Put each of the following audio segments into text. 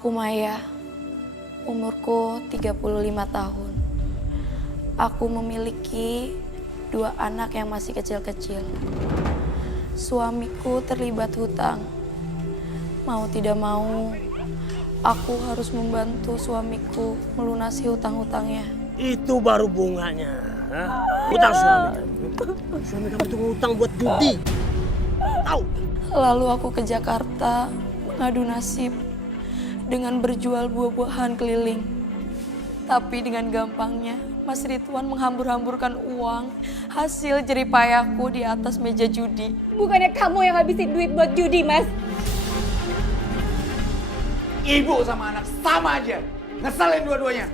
Aku Maya, umurku 35 tahun. Aku memiliki 2 anak yang masih kecil-kecil. Suamiku terlibat hutang. Mau tidak mau, aku harus membantu suamiku melunasi hutang-hutangnya. Itu baru bunganya. Hutang suami kamu. Suami kamu itu ngutang buat judi. Tahu? Lalu aku ke Jakarta mengadu nasib dengan berjual buah-buahan keliling. Tapi dengan gampangnya, Mas Ridwan menghambur-hamburkan uang hasil jeripayahku di atas meja judi. Bukannya kamu yang habisin duit buat judi, Mas? Ibu sama anak sama aja. Ngeselin dua-duanya.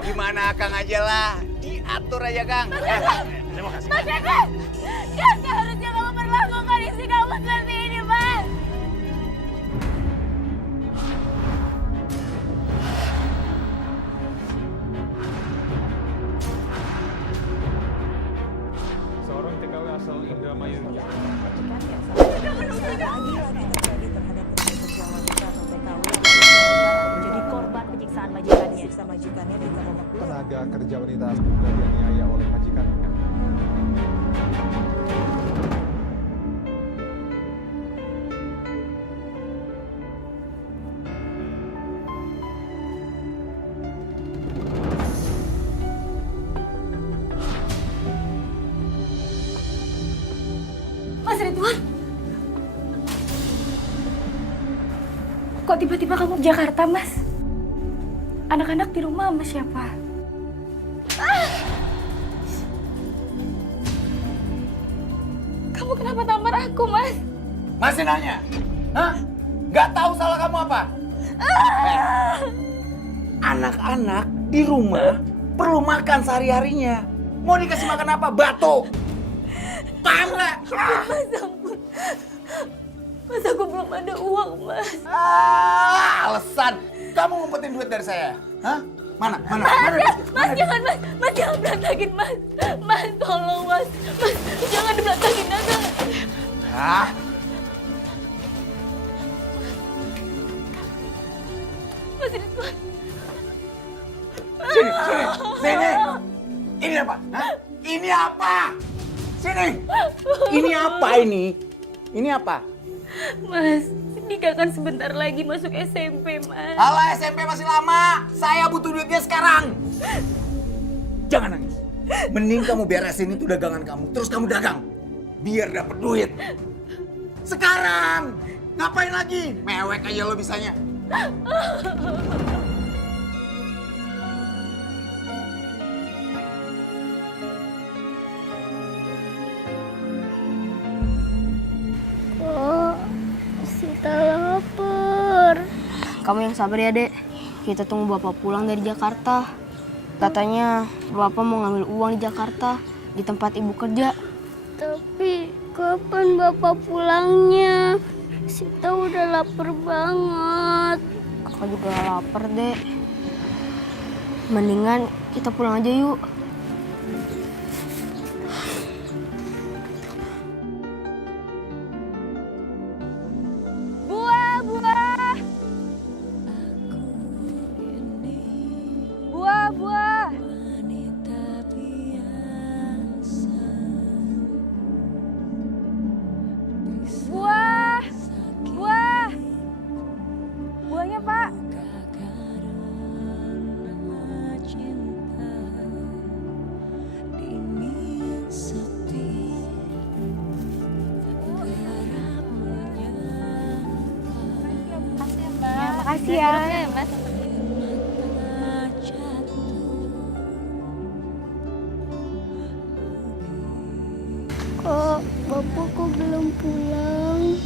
Gimana Kang aja lah. Diatur aja Kang. Terima kasih. Mas Ridwan! Gak seharusnya kamu perlakukan istri kamu seperti ini, Mas! Seorang TKW asal Indramayu. Jadi korban penyiksaan majikannya. Tenaga kerja wanita juga dianiaya oleh majikannya. Mas Ridwan! Kok tiba-tiba kamu ke Jakarta, Mas? Anak-anak di rumah sama siapa? Kamu kenapa tampar aku, Mas? Masih nanya? Hah? Gak tahu salah kamu apa? Anak-anak di rumah perlu makan sehari-harinya. Mau dikasih makan apa? Batu. Paham gak? Mas ampun. Mas aku belum ada uang, Mas. Alasan. Kamu ngumpetin duit dari saya. Hah? Mana? Mas jangan, Mas. Mas jangan berantakin, Mas. Mas tolong, Mas. Mas jangan berantakin, Mas. Hah? Mas Ridwan. Sini. Ini apa? Hah? Ini apa? Sini. Ini apa ini? Ini apa? Mas, Dika kan sebentar lagi masuk SMP, Mas. Alah SMP masih lama. Saya butuh duitnya sekarang. Jangan nangis. Mending kamu beresin itu dagangan kamu. Terus kamu dagang. Biar dapat duit. Sekarang. Ngapain lagi? Mewek aja lo bisanya. Oh, Sita lapar. Kamu yang sabar ya, Dek. Kita tunggu Bapak pulang dari Jakarta. Katanya Bapak mau ngambil uang di Jakarta, di tempat Ibu kerja. Tapi kapan Bapak pulangnya? Sita udah lapar banget. Kakak juga lapar, Dek. Mendingan kita pulang aja yuk. Buah. Buah. Buahnya, Pak. Makasih ya. Mas. Kok Bapak belum pulang?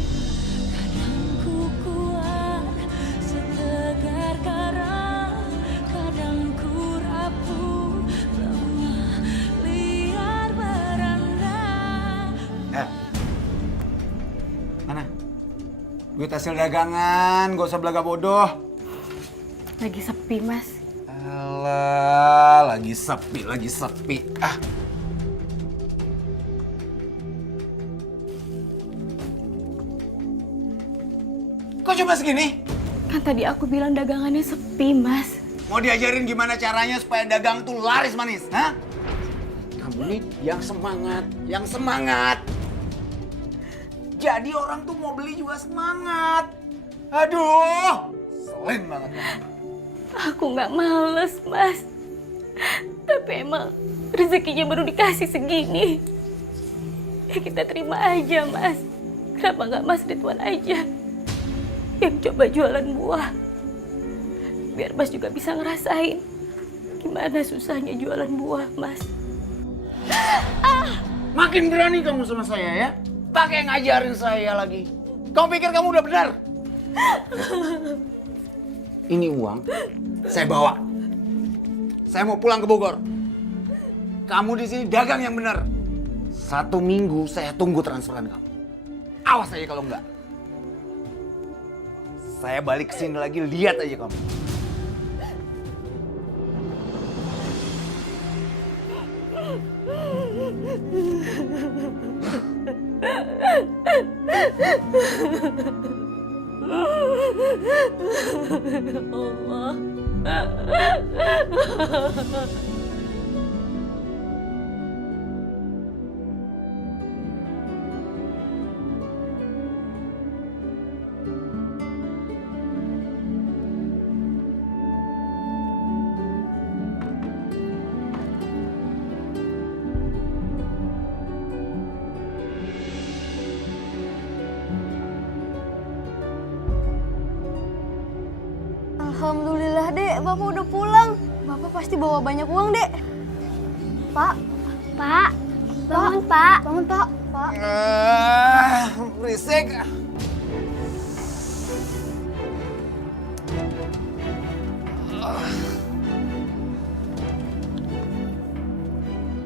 Mana? Duit hasil dagangan. Gak usah belaga bodoh. Lagi sepi, Mas. Alah, lagi sepi. Ah. Kok cuma segini? Kan tadi aku bilang dagangannya sepi, Mas. Mau diajarin gimana caranya supaya dagang tuh laris manis, hah? Kamu nih yang semangat, yang semangat. Jadi orang tuh mau beli juga semangat. Aduh, selain banget. Aku nggak males, Mas. Tapi emang rezekinya baru dikasih segini. Ya kita terima aja, Mas. Kenapa nggak Mas Ridwan aja yang coba jualan buah? Biar Mas juga bisa ngerasain gimana susahnya jualan buah, Mas. Makin berani kamu sama saya ya? Pakai ngajarin saya lagi. Kamu pikir kamu udah benar? Ini uang saya bawa. Saya mau pulang ke Bogor. Kamu di sini dagang yang benar. 1 minggu saya tunggu transferan kamu. Awas aja kalau enggak. Saya balik ke sini lagi, lihat aja kamu. Alhamdulillah, Dek. Bapak udah pulang. Bapak pasti bawa banyak uang, Dek. Pak. Pak. Bangun, Pak. Bangun, Pak. Pak. Berisik.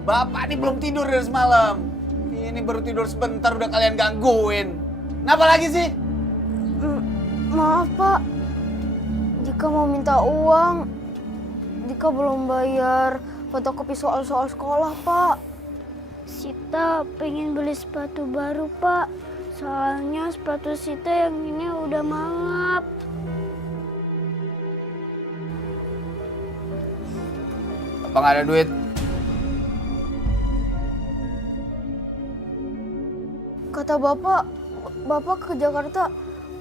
Bapak ini belum tidur dari semalam. Ini baru tidur sebentar udah kalian gangguin. Kenapa lagi sih? Maaf, Pak. Jika mau minta uang, Dika belum bayar fotokopi soal-soal sekolah, Pak. Sita pengen beli sepatu baru, Pak. Soalnya sepatu Sita yang ini udah mangap. Apa nggak ada duit? Kata Bapak ke Jakarta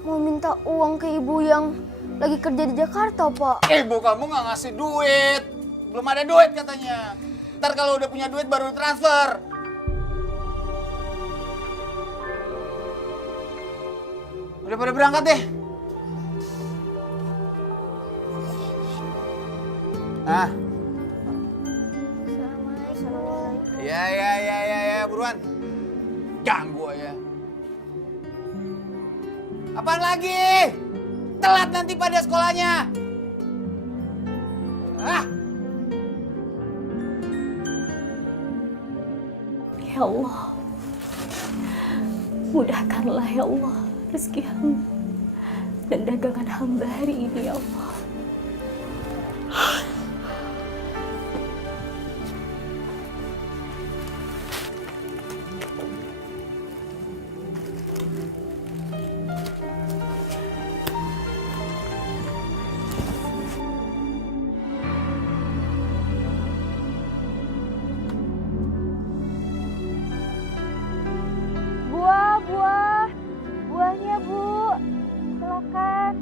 mau minta uang ke ibu yang lagi kerja di Jakarta, Pak. Ibu kamu nggak ngasih duit. Belum ada duit katanya. Ntar kalau udah punya duit baru transfer. Udah pada berangkat deh. Nah. Ya, buruan. Ganggu aja. Apaan lagi? Telat nanti pada sekolahnya. Ya Allah, mudahkanlah ya Allah rezeki hamba dan dagangan hamba hari ini ya Allah. Buahnya, Bu. Silakan.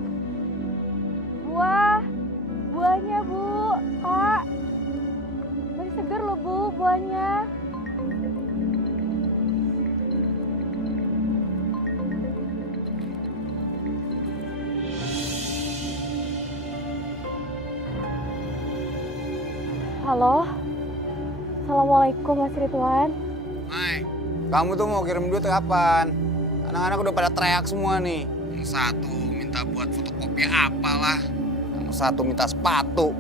Buahnya, Bu. Pak. Masih segar loh, Bu, buahnya. Halo. Assalamualaikum, Mas Ridwan. Hai, kamu tuh mau kirim duit kapan? Anak-anak udah pada teriak semua nih. Yang satu minta buat fotokopi apalah. Yang satu minta sepatu.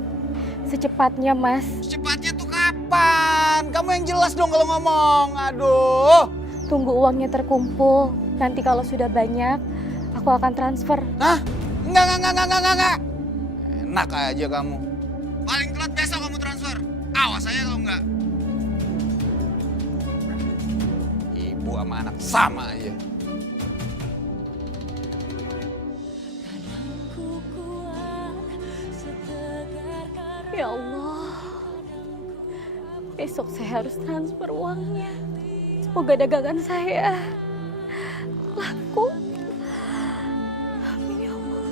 Secepatnya, Mas. Secepatnya tuh kapan? Kamu yang jelas dong kalau ngomong. Aduh. Tunggu uangnya terkumpul. Nanti kalau sudah banyak, aku akan transfer. Hah? Enggak. Enak aja kamu. Paling telat besok kamu transfer. Awas aja kalau enggak. Ibu sama anak sama aja. besok saya harus transfer uangnya. Semoga dagangan saya laku. Amin ya Allah.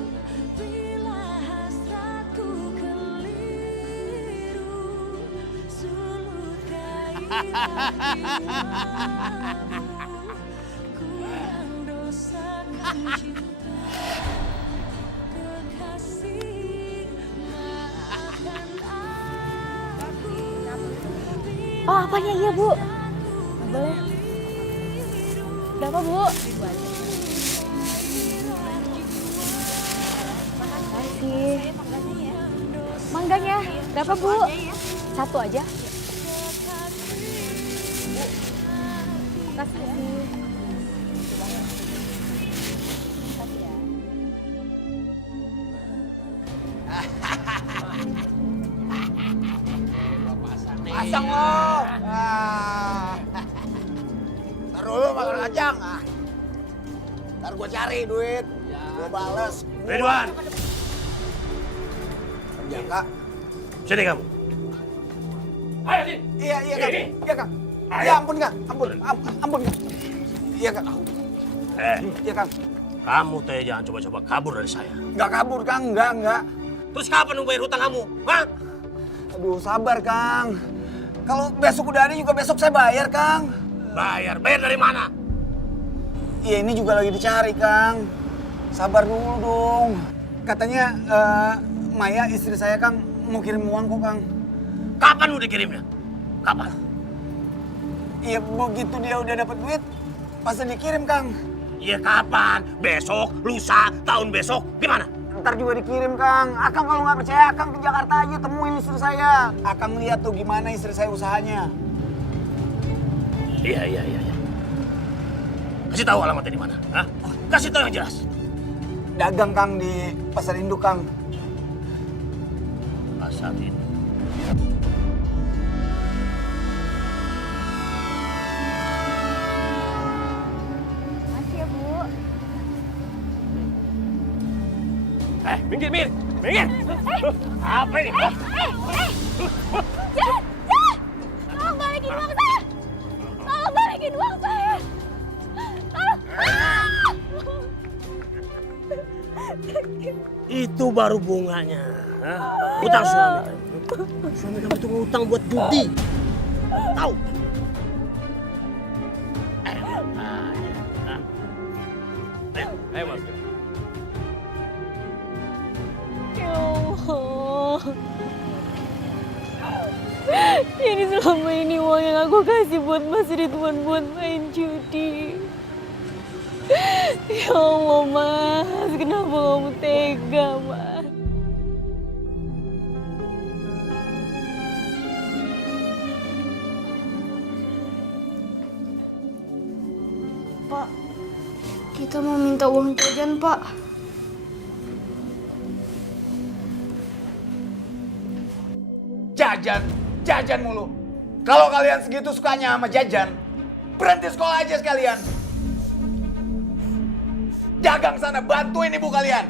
Oh, apanya iya, Bu? Boleh. Berapa, Bu? Makasih. Mangganya berapa, Bu? Satu aja. Makasih ya. Pasang lo. Ntar dulu makan kacang. Ntar gue cari duit. Gue bales. Ridwan, Ya kak. sini kamu. Ayo sini. Iya kak. Ini. Iya kak. Ayo. Ya ampun kak. Ampun kak. Iya kak. Iya kak. Kamu teh jangan coba-coba kabur dari saya. Nggak kabur kang. Nggak. Terus kapan mau bayar hutang kamu? Hah? Aduh sabar kang. Kalau besok udah ada juga besok saya bayar kang. Bayar dari mana? Iya ini juga lagi dicari kang. Sabar dulu dong. Katanya Maya istri saya kang mau kirim uang kok kang. Kapan udah kirimnya? Kapan? Iya begitu dia udah dapat duit pasti dikirim kang. Iya kapan? Besok, lusa, tahun besok, gimana? Ntar juga dikirim kang. Akang kalau nggak percaya akang ke Jakarta aja temuin istri saya. Akang lihat tuh gimana istri saya usahanya. Iya. Kasih tahu alamatnya di mana? Hah? Kasih tahu yang jelas. Dagang kang di Pasar Induk kang. Pasar ini. Makasih ya, Bu. Minggir. Apa ini? Jangan! Tolong balikin uang saya! Tolong balikin uang saya! Itu baru bunganya. Hah? Utang suami kamu. Suami kamu itu ngutang buat judi. Tahu? Ayo masuk. Ya Allah. Jadi selama ini uang yang aku kasih buat Mas Ridwan buat main judi. Ya Allah, Mas. Kenapa kamu tega, Mas? Pak, kita mau minta uang jajan, Pak. Jajan mulu. Kalau kalian segitu sukanya sama jajan, berhenti sekolah aja sekalian. Dagang sana, bantuin ibu kalian.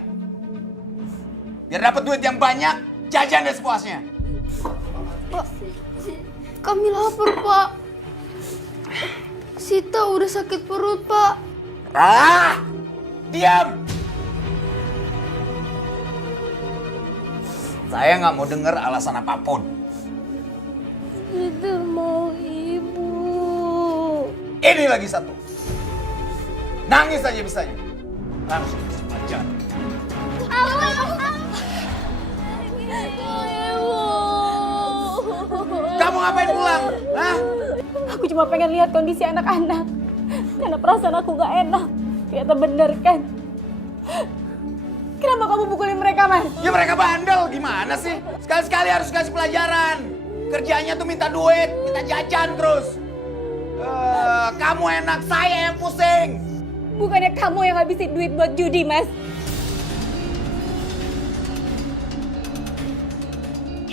Biar dapat duit yang banyak, jajan deh sepuasnya. Pak, kami lapar, Pak. Sita udah sakit perut, Pak. Diam! Saya nggak mau dengar alasan apapun. Itu mau ibu. Ini lagi satu. Nangis aja bisanya. Langsung aja. Kamu ngapain pulang? Hah? Aku cuma pengen lihat kondisi anak-anak. Karena perasaan aku gak enak. Ternyata bener kan? Kenapa kamu pukulin mereka, Mas? Ya mereka bandel, gimana sih? Sekali-sekali harus kasih pelajaran. Kerjanya tuh minta duit, minta jajan terus. Kamu enak, saya yang pusing. Bukannya kamu yang ngabisin duit buat judi, Mas?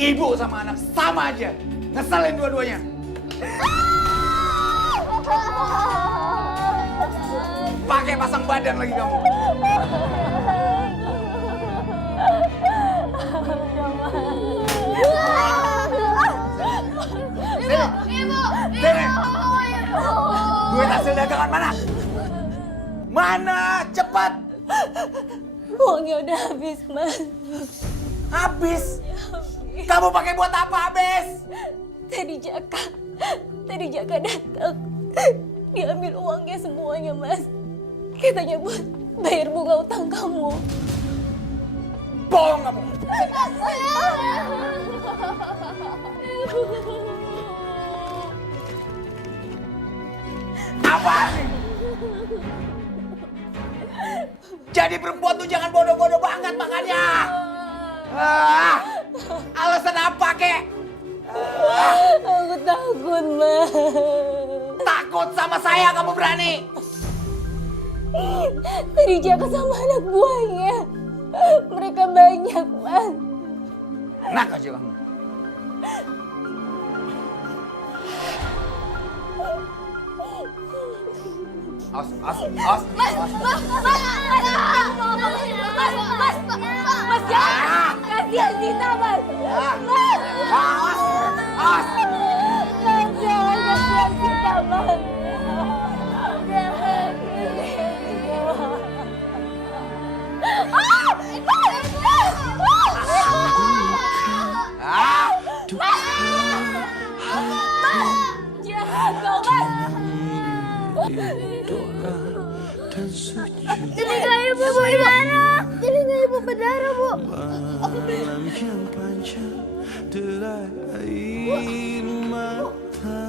Ibu sama anak sama aja. Ngeselin dua-duanya. Pakai pasang badan lagi kamu. Sini. uang mana? Mana? Cepat! Uangnya udah habis, Mas. Habis? Kamu pakai buat apa habis? Tadi Jaka datang. Dia ambil uangnya semuanya, Mas. Katanya buat bayar bunga utang kamu. Bohong kamu! Apa? Jadi perempuan tuh jangan bodoh-bodoh banget makanya. Alasan apa, kek? Aku takut, Mas. Takut sama saya kamu berani? Tadi Jaka sama anak buahnya. Mereka banyak, Mas. Enak aja kamu. Mas, jangan! Kasihan Sita, Mas! Jangan kasihan Sita, Mas! Telinga ibu bagaimana? Telinga ibu berdarah, Bu. Malam yang panjang terakhir mata,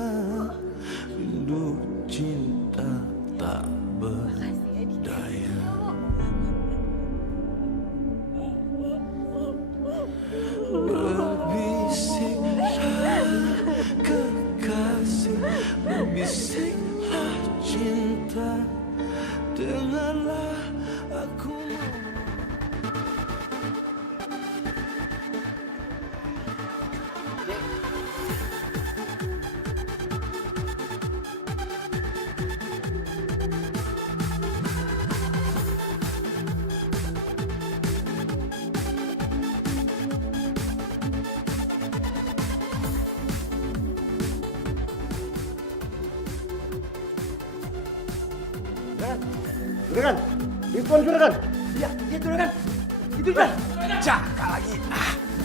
rindu cinta tak berdaya. Berbisiklah kekasih, berbisiklah cinta. Dengarlah aku. Juragan, Ridwan juragan. Iya, juragan. Itu juragan. Jaka lagi.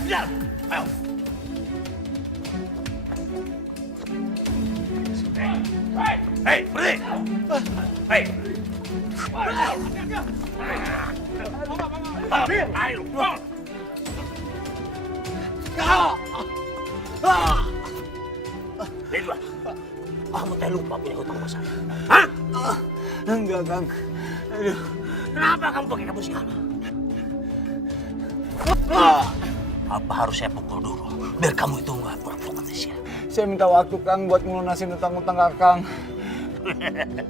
Ya, ayo. Hei, berhenti. Hei. Ayo, bang. Ridwan, kamu teh lupa punya hutang sama saya. Hah? Enggak, Kang. Aduh. Kenapa kamu pakai kabur segala? Apa harus saya pukul dulu biar kamu itu nggak pura-pura manusia? Saya minta waktu, Kang, buat ngelunasin utang-utang Kakang.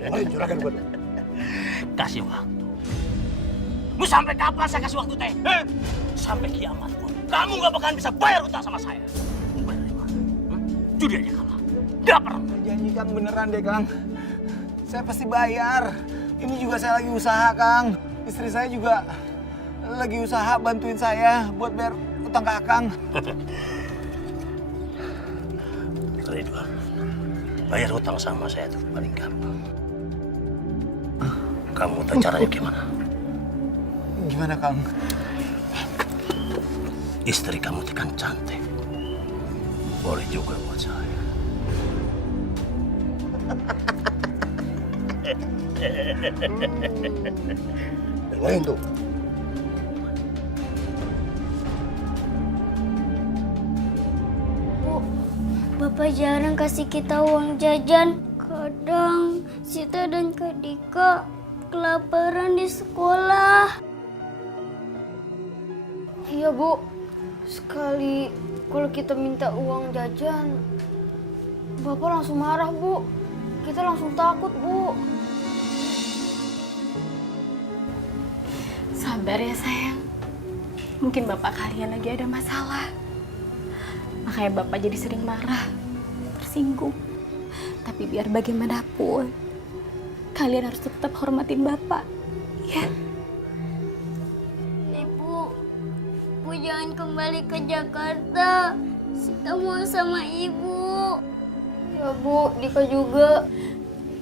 Ayo juragan buat. Kasih waktu. Mau sampai kapan saya kasih waktu teh? Sampai kiamat pun kamu nggak bakalan bisa bayar utang sama saya. Bayar dari mana? Judi aja kalah. Gak pernah. Janji, Kang, beneran deh, Kang. Saya pasti bayar. Ini juga saya lagi usaha, Kang. Istri saya juga lagi usaha bantuin saya buat bayar utang Kakang. Ridwan, bayar hutang sama saya itu paling gampang. Kamu tahu caranya gimana? Gimana, Kang? Istri kamu itu kan cantik. Boleh juga buat saya. Yang lain tuh. Bu, Bapak jarang kasih kita uang jajan. Kadang Sita dan Kak Dika kelaparan di sekolah. Iya, Bu. Sekali kalau kita minta uang jajan, Bapak langsung marah, Bu. Kita langsung takut, Bu. Sabar ya, sayang. Mungkin bapak kalian lagi ada masalah. Makanya bapak jadi sering marah, tersinggung. Tapi biar bagaimanapun, kalian harus tetap hormatin bapak. Ya. Ibu jangan kembali ke Jakarta. Sita mau sama Ibu. Ya, Bu, Dika juga.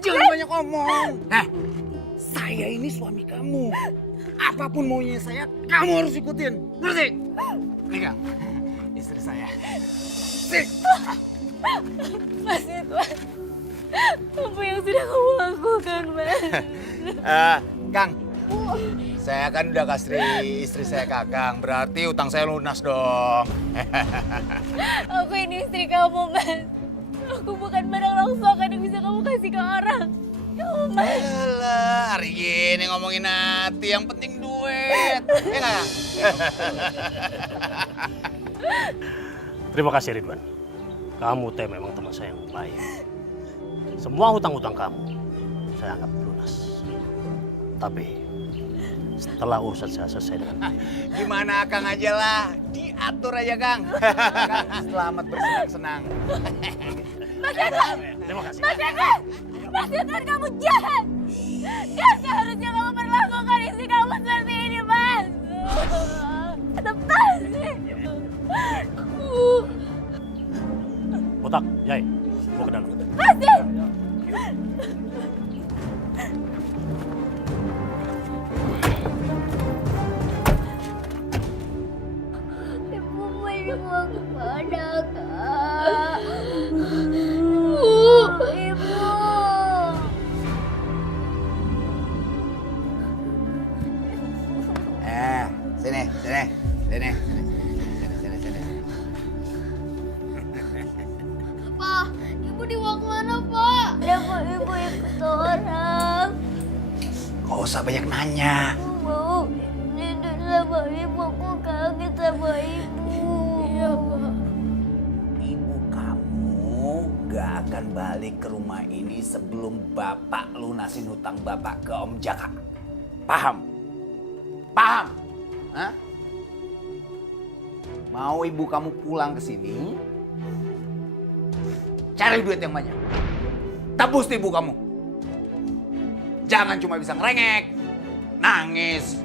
Jangan banyak ngomong. Nah, saya ini suami kamu. Apapun maunya saya, kamu harus ikutin. Ngerti? Nih Kang, istri saya. Sik. Mas Ridwan, apa yang sudah kamu lakukan, Mas? Kang, saya kan udah kasih istri saya ke Kang, berarti utang saya lunas dong. Aku ini istri kamu, Mas. Aku bukan barang rongsokan yang bisa kamu kasih ke orang. Kamu, Mas. Alah, hari gini ngomongin hati, yang penting duit. Ya nggak, Kang? Terima kasih Ridwan. Kamu teh memang teman saya yang baik. Semua hutang-hutang kamu saya anggap lunas. Tapi setelah urusan saya selesai dengan Gimana Kang aja lah, diatur aja Kang. Kang, selamat bersenang-senang. Mas Ridwan! terima kasih. Mas Ridwan! Mas Ridwan, kamu jahat! Gak seharusnya kamu perlakukan istri kamu seperti ini, Mas! Lepasin! Botak, Jai, bawa ke dalam. Lepasin! Ibu mau kemana, Kak? Ibu! Sini, sini, sini, sini, sini. Pak, ibu dibawa kemana, Pak? Kenapa ibu ikut orang? Gak usah banyak nanya. Aku mau tidur sama ibu, aku kangen sama ibu. Iya, Pak. Ibu kamu gak akan balik ke rumah ini sebelum Bapak lunasin hutang Bapak ke Om Jaka. Paham? Paham? Hah? Mau ibu kamu pulang ke sini, cari duit yang banyak. Tebus ibu kamu. Jangan cuma bisa ngerengek, nangis.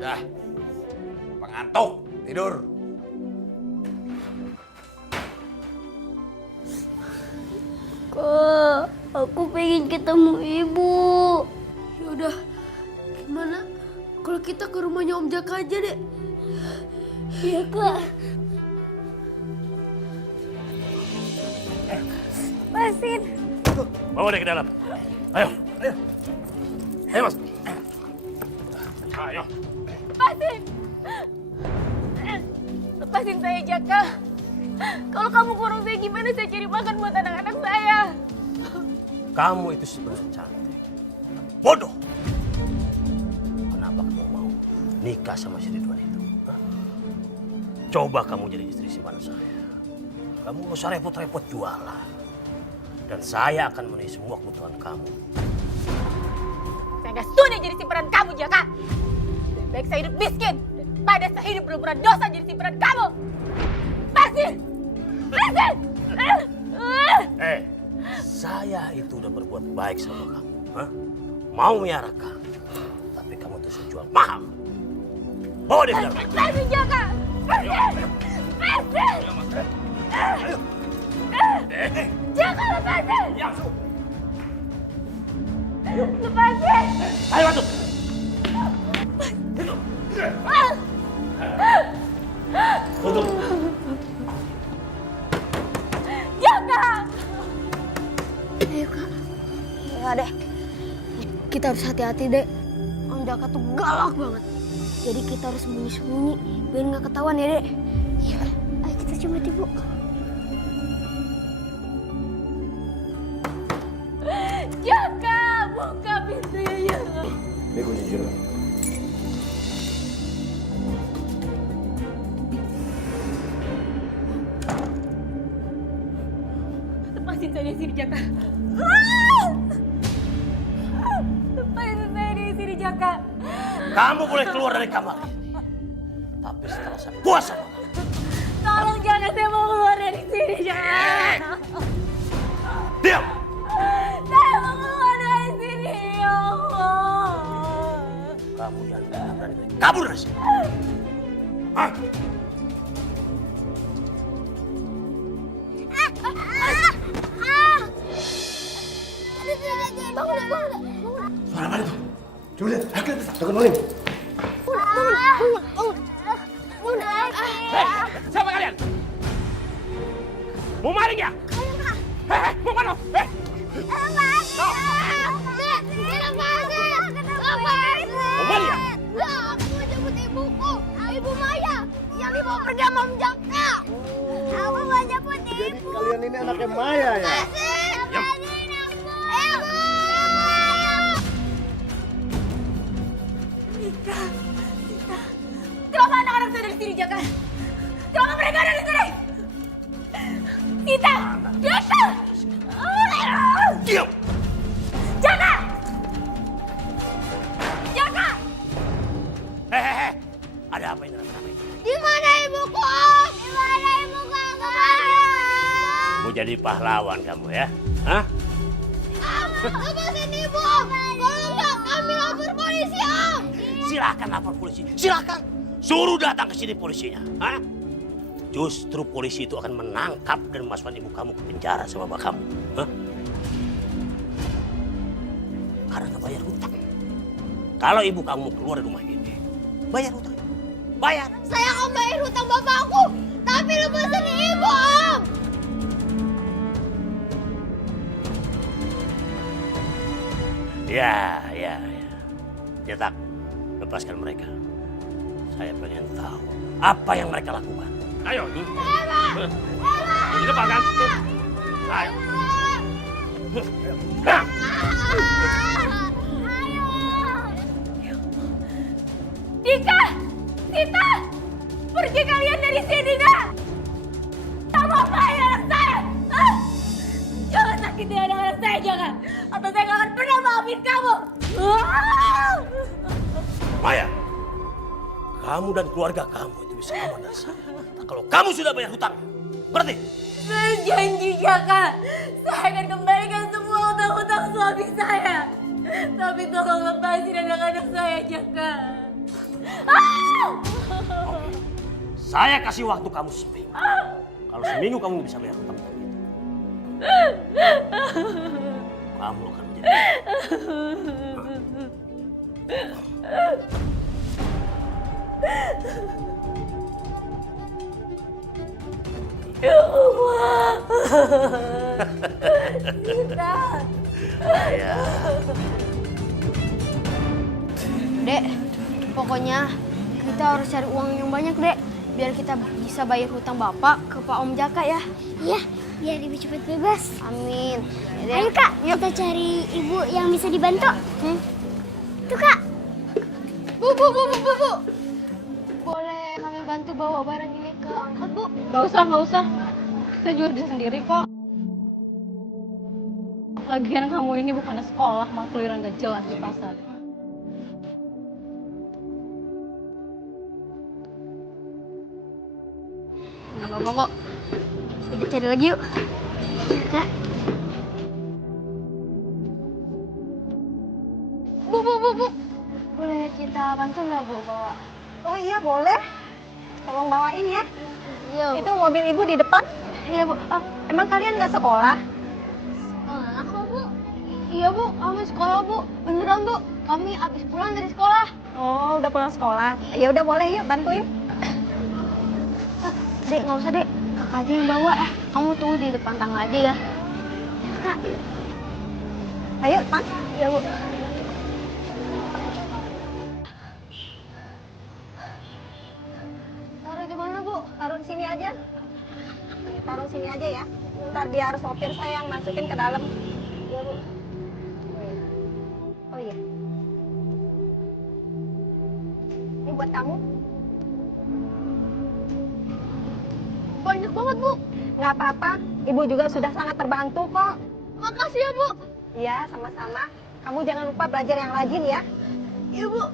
Udah, pengantuk, tidur. Kak, aku pengen ketemu ibu. Yaudah, gimana kalau kita ke rumahnya Om Jaka aja deh? Iya, Kak. Lepasin. Bawa dia ke dalam. Ayo. Ayo. Ayo, Mas. Ayo. Lepasin. Lepasin saya, Jaka. Kalau kamu kurang saya, gimana saya cari makan buat anak-anak saya? Kamu itu sebenarnya cantik. Bodoh. Kenapa kamu mau nikah sama si Ridwan itu? Hah? Coba kamu jadi istri simpanan saya. Kamu nggak usah repot-repot jualan. Dan saya akan memenuhi semua kebutuhan kamu. Saya nggak sudi jadi simpanan kamu, Jaka. Lebih baik saya hidup miskin daripada saya hidup berbuat dosa jadi simpanan kamu. Lepasin! Lepasin! Saya itu udah berbuat baik sama kamu. Hah? Mau miara kamu. Tapi kamu terus jual mahal. Bawa dia ke dalam. Lepasin, Jaka! Lepasin! Lepasin! Jaka, lepasin! Lepasin! Ayo masuk. Tutup. Jaka! Ayo Kak. Ya deh, kita harus hati-hati deh. Om Jaka tuh galak banget. Jadi kita harus sembunyi-sembunyi biar nggak ketahuan ya dek. Iya, ayo kita coba ibu. Jaka! Buka pintunya, Jaka! Ini gue jujur. Lepasin saya dari sini, Jaka. Lepasin saya dari sini, Jaka. Kamu boleh keluar dari kamar ini. Tapi setelah saya puas sama kamu. Tolong jangan, saya mau keluar dari sini, Jaka. Diam! Saya mau keluar dari sini, ya Allah. Kamu jangan berani kabur dari sini. Hah? Suara apa itu? Coba lihat, ayo maling. Hei, siapa kalian? Mau maling ya? Hei, mau mana? Hei! Mau maling ya? Aku mau jemput ibuku, Ibu Maya, yang dibawa pergi sama Om Jaka. Aku mau jemput ibu. Jadi kalian ini anaknya Maya ya? Kenapa anak-anak saya dari sini, Jaka? Kenapa mereka ada di sini? Sita! Jaka! Diam! Jaka! Jaka! Hehehe, ada apa ini? Ada apa ini? Di mana ibuku, Om? Di mana ibuku? Mau jadi pahlawan kamu ya? Hah? Lepasin ibu, Om. Kalau enggak, kami lapor polisi, Om. Silakan lapor polisi, silakan. Suruh datang ke sini polisinya. Hah? Justru polisi itu akan menangkap dan memasukkan ibu kamu ke penjara sama bapak kamu. Hah? Karena nggak bayar hutang. Kalau ibu kamu keluar dari rumah ini, bayar hutang. Bayar. Saya akan bayar hutang bapakku, tapi lepasin ibu, Om. Ya. Cetak, lepaskan mereka. Saya pengen tahu apa yang mereka lakukan. Ayo. Di depan kan? Ayo. Dika! Sita! Pergi kalian dari sini, Kak! Kamu apa ya anak saya? Hah? Jangan sakiti anak-anak saya, jangan! Atau saya gak akan pernah maafin kamu! Maya, kamu dan keluarga kamu itu bisa aman dari saya. Kalau kamu sudah bayar hutang, berarti? Saya janji, Jaka! Saya akan kembalikan semua hutang-hutang suami saya! Tapi tolong lepasin anak-anak saya, Jaka! Saya kasih waktu kamu seminggu. Kalau seminggu kamu bisa bayar hutang itu, kamu akan menjadi. Ya Allah. Sita. Dek, pokoknya kita harus cari uang yang banyak, Dek. Biar kita bisa bayar hutang Bapak ke Pak Om Jaka ya. Iya, biar ibu cepat bebas. Amin. Ayo, Kak, kita cari ibu yang bisa dibantu. Tuh, Kak. Bu. Boleh kami bantu bawa barang ini ke angkot, Bu? Gak usah. Saya juga bisa sendiri kok. Lagian kamu ini bukan sekolah, malah keluyuran gak jelas di pasar. Nggak apa-apa kok. Kita cari lagi yuk. Kak. Bu. Boleh kita bantu nggak, Bu, bawa? Oh iya boleh, tolong bawain ya. Iya, Bu. Itu mobil ibu di depan. Iya, Bu. Emang kalian nggak sekolah? Sekolah kok, Bu? Iya, Bu. Kami sekolah, Bu. Beneran, Bu. Kami habis pulang dari sekolah. Oh udah pulang sekolah. Ya udah boleh yuk bantuin. Dek, nggak usah, Dek. Kakak aja yang bawa. Kamu tunggu di depan tangga aja ya. Kak. Ayo Pak. Iya, Bu. Taruh di mana Bu? Taruh di sini aja. Taruh sini aja ya. Ntar biar sopir saya yang masukin ke dalam. Iya Bu. Oh iya. Ini buat kamu. Banyak banget, Bu. Nggak apa-apa. Ibu juga sudah sangat terbantu kok. Makasih ya, Bu. Iya sama-sama. Kamu jangan lupa belajar yang rajin ya. Iya, Bu.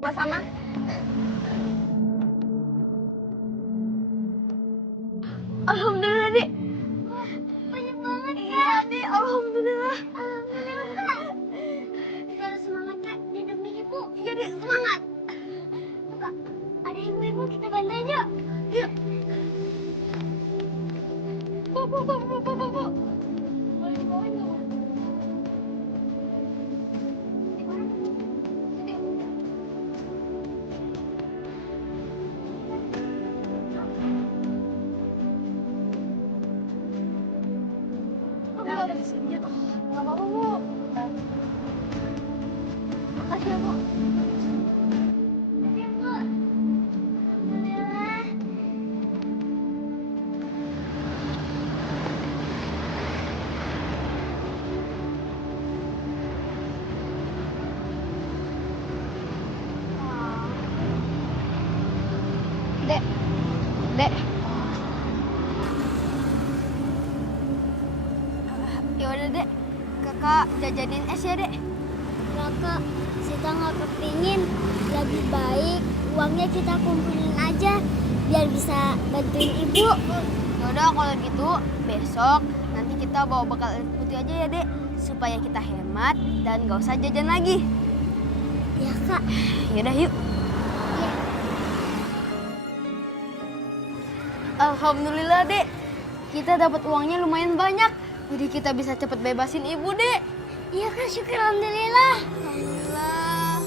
Sama-sama. Alhamdulillah, Dek. Banyak banget, Kak. Dek, alhamdulillah. Alhamdulillah, Kak. Kita harus semangat, Kak. Di demi ibu. Iya, Dek. Semangat. Tuh, Kak. Ada ibu-ibu, kita bantuin yuk. Kakak jajanin es ya, Dek. Enggak, Kak. Sita nggak kepingin. Lebih baik uangnya kita kumpulin aja biar bisa bantuin ibu. Yaudah kalau gitu besok nanti kita bawa bekal air putih aja ya, Dek. Supaya kita hemat dan gak usah jajan lagi. Ya, Kak. Yaudah yuk. Iya. Alhamdulillah, Dek. Kita dapat uangnya lumayan banyak. Jadi kita bisa cepet bebasin ibu, Dek. Iya, Kak. Syukur alhamdulillah. Alhamdulillah.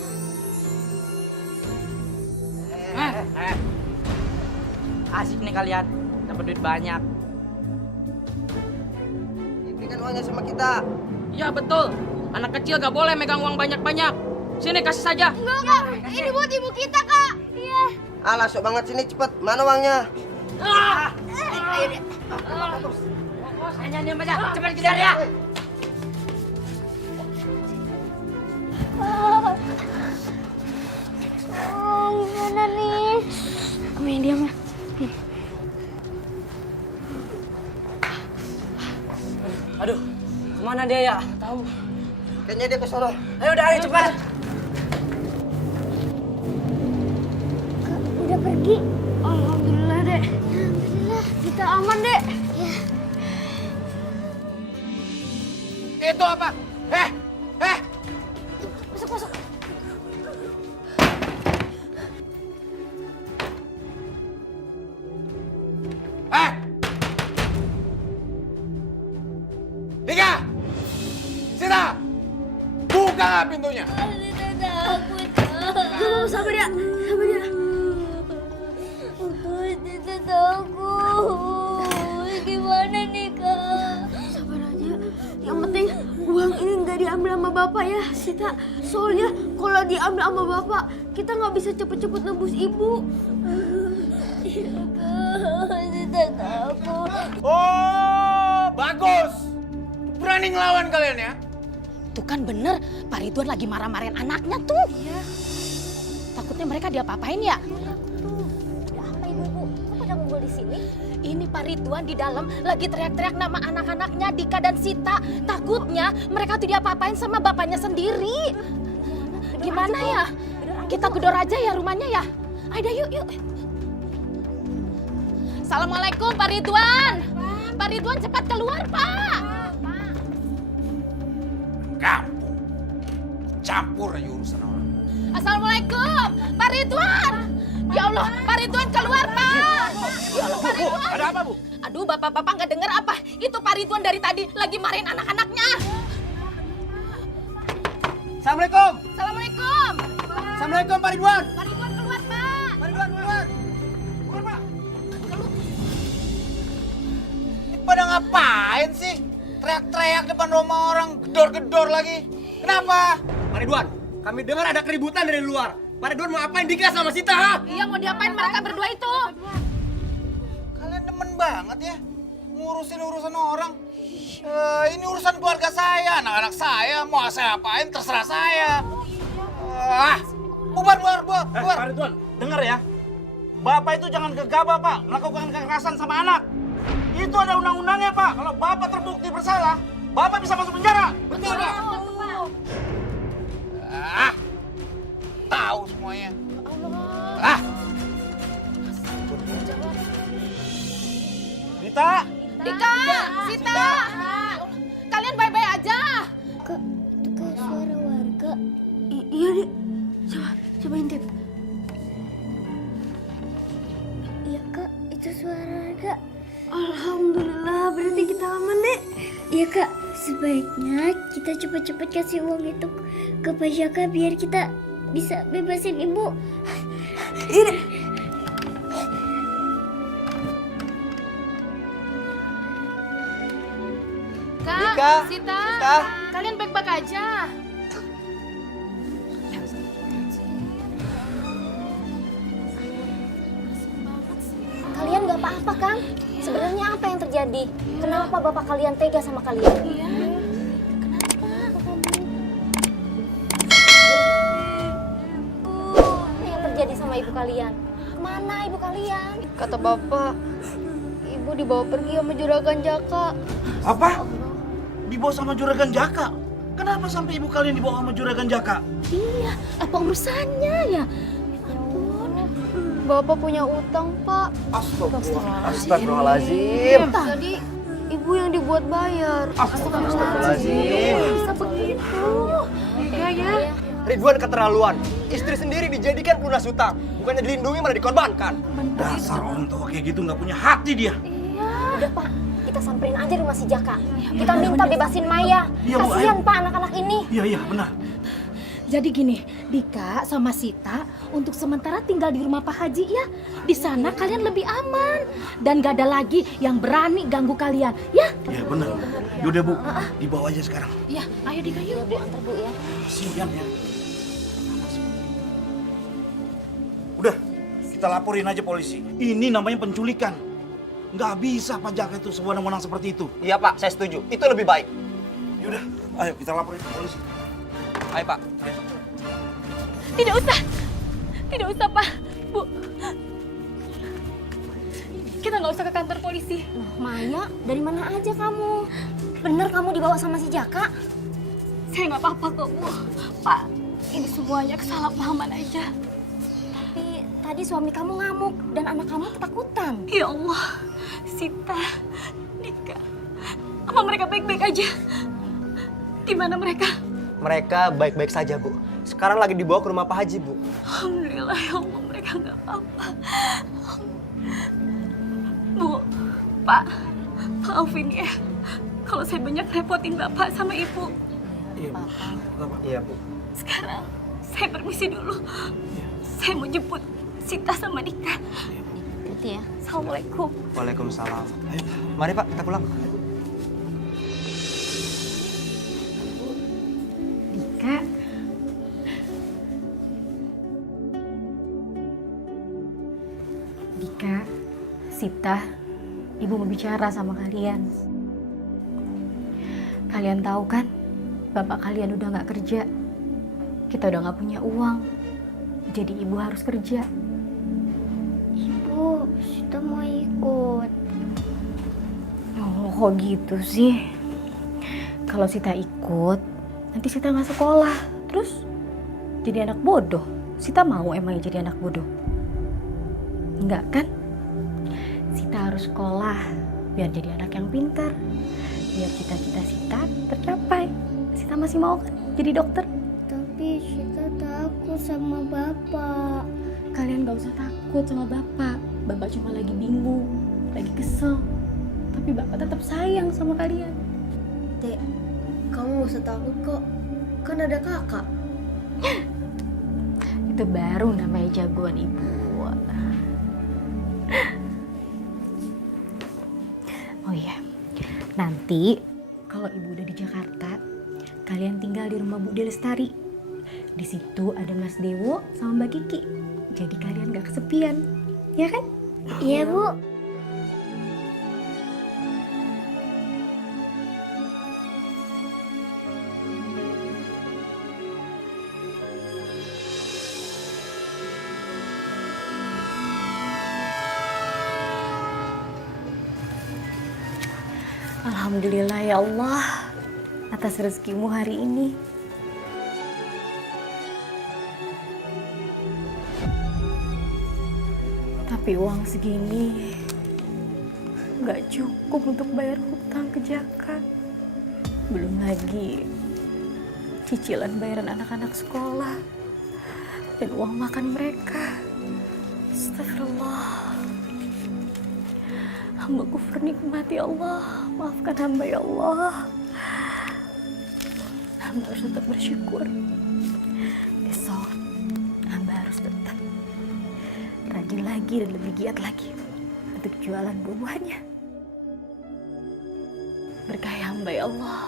Asik nih kalian, dapat duit banyak. Berikan uangnya sama kita. Iya betul, anak kecil gak boleh megang uang banyak-banyak. Sini kasih saja. Enggak, Kak. Ini buat ibu kita, Kak. Iya. Alah, sok banget sini cepet. Mana uangnya? Ayo deh. Hanya diam aja, cepat kejar ya. Oh, gimana nih? Kamu yang diam ya. Aduh, kemana dia ya? Tahu. Kayaknya dia ke sono. Ayo udah, ayo cepat. Kak, udah pergi. Alhamdulillah, Dek. Alhamdulillah. Kita aman, Dek. Ya. Itu apa? Masuk, masuk. Dika! Sita! Buka pintunya! Sita takut, Kak. Kamu sabar ya. Sabar ya. Sita takut. Gimana nih, Kak? Sabar aja. Yang penting uang ini nggak diambil sama bapak ya, Sita. Soalnya kalau diambil sama bapak, kita nggak bisa cepet-cepet nebus ibu. Iya, Kak. Sita takut. Oh, bagus! Berani ngelawan kalian ya? Tuh kan bener, Pak Ridwan lagi marah-marahin anaknya tuh. Iya. Takutnya mereka diapa-apain ya? Apa ibu-ibu? Kok pada ngumpul di sini? Ini Pak Ridwan di dalam lagi teriak-teriak nama anak-anaknya Dika dan Sita. Takutnya mereka tuh diapa-apain sama bapaknya sendiri. Gimana ya? Kita gedor aja ya rumahnya ya. Ayo yuk, yuk. Assalamualaikum Pak Ridwan. Pak Ridwan cepat keluar, Pak. Kamu campur aja urusan orang. Assalamualaikum, Pak Ridwan. Ya Allah, Pak Ridwan keluar, Pak. Ya Allah, Pak Ridwan. Ada apa, Bu? Aduh, bapak-bapak nggak dengar apa? Itu Pak Ridwan dari tadi lagi marahin anak-anaknya. Assalamualaikum. Assalamualaikum. Assalamualaikum Pak Ridwan. Pak Ridwan keluar, Pak. Pak Ridwan keluar. Keluar, Pak. Ini pada ngapain sih? Teriak-teriak depan rumah orang, gedor-gedor lagi. Kenapa? Pak Ridwan, kami dengar ada keributan dari luar. Pak Ridwan mau apain Dika sama Sita, ha? Iya, mau diapain mereka berdua itu? Kalian demen banget ya, ngurusin urusan orang. Ini urusan keluarga saya, anak-anak saya. Mau saya apain terserah saya. Bubar. Pak Ridwan, dengar ya. Bapak itu jangan gegabah, Pak, melakukan kekerasan sama anak. Itu ada undang-undangnya, Pak. Kalau Bapak terbukti bersalah, Bapak bisa masuk penjara. Betul, Pak? Tahu semuanya. Dita, Dika, Sita. Kalian baik-baik aja. Kak, itu kayak suara warga. Iya, Dek. Coba intip. Iya, Kak. Itu suara warga. Alhamdulillah, berarti kita aman, Dek. Iya, Kak. Sebaiknya kita cepat-cepat kasih uang itu ke Pak Jaka biar kita bisa bebasin ibu. Iya, Dek. Kak, Dika, Sita, Sita. kalian baik-baik aja. Kalian gak apa-apa kan? Sebenarnya apa yang terjadi? Kenapa bapak kalian tega sama kalian? Iya. Apa yang terjadi sama ibu kalian? Kemana ibu kalian? Kata bapak, ibu dibawa pergi sama juragan Jaka. Apa? dibawa sama juragan Jaka. Kenapa sampai ibu kalian dibawa sama juragan Jaka? Iya, apa urusannya ya? Ya ampun. Bapak punya utang, Pak. Astagfirullahaladzim. Jadi ibu yang dibuat bayar. Astagfirullahaladzim. Bisa begitu. Ya. Ridwan keterlaluan. Istri sendiri dijadikan pelunas hutang. Bukannya dilindungi malah dikorbankan. Dasar orang tua kayak gitu nggak punya hati dia. Udah Pak, kita samperin aja rumah si Jaka. Kita minta bebasin Maya. Iya, Bu, Kasihan ayo. Pak anak-anak ini. Iya benar. Jadi gini, Dika sama Sita untuk sementara tinggal di rumah Pak Haji ya. Di sana kalian lebih aman dan gak ada lagi yang berani ganggu kalian, ya? Iya benar. Yaudah Bu, dibawa aja sekarang. Ya, ayo Dika yuk. Bu, antar Bu ya. Kasihan ya. Udah, kita laporin aja polisi. Ini namanya penculikan. Nggak bisa Pak Jaka itu sewenang-wenang seperti itu. Iya Pak, saya setuju. Itu lebih baik. Yaudah, ayo kita laporin ke polisi. Ayo Pak. Tidak usah Pak. Bu, kita nggak usah ke kantor polisi. Maya, dari mana aja kamu? Bener kamu dibawa sama si Jaka? Saya nggak apa-apa kok Bu. Pak, ini semuanya kesalahpahaman aja. Tapi tadi suami kamu ngamuk dan anak kamu ketakutan. Ya Allah, Sita, Dika, apa mereka baik-baik aja? Di mana mereka? Mereka baik-baik saja, Bu. Sekarang lagi dibawa ke rumah Pak Haji, Bu. Alhamdulillah ya Allah, mereka nggak apa-apa. Bu, Pak, maafin ya. Kalau saya banyak repotin Bapak sama Ibu. Iya Bu. Iya, Bu. Sekarang saya permisi dulu. Saya mau jemput Sita sama Dika. Gitu ya. Assalamualaikum. Waalaikumsalam. Ayo, mari Pak, kita pulang. Dika. Dika, Sita, Ibu mau bicara sama kalian. Kalian tahu kan, bapak kalian udah nggak kerja. Kita udah nggak punya uang. Jadi Ibu harus kerja. Ibu, Sita mau ikut. Oh, kok gitu sih? Kalau Sita ikut, nanti Sita nggak sekolah. Terus jadi anak bodoh. Sita mau emangnya jadi anak bodoh? Enggak kan? Sita harus sekolah biar jadi anak yang pintar. Biar cita-cita Sita tercapai. Sita masih mau kan jadi dokter? Tapi Sita takut sama Bapak. Kalian gak usah takut sama Bapak. Bapak cuma lagi bingung, lagi kesel. Tapi Bapak tetap sayang sama kalian. Dek, kamu gak usah takut kok. Kan ada kakak. Itu baru namanya jagoan Ibu. Oh iya, nanti kalau Ibu udah di Jakarta, kalian tinggal di rumah Bu Lestari. Di situ ada Mas Dewo sama Mbak Kiki. Jadi kalian gak kesepian, ya kan? Iya, Bu. Alhamdulillah ya Allah atas rezekimu hari ini. Tapi uang segini nggak cukup untuk bayar hutang ke Jaka. Belum lagi cicilan bayaran anak-anak sekolah dan uang makan mereka. Astagfirullah. Hamba kufur nikmat ya Allah. Maafkan hamba ya Allah. Hamba harus tetap bersyukur. Besok hamba harus tetap rajin lagi dan lebih giat lagi untuk jualan buah-buahnya. Berkah hamba ya Allah.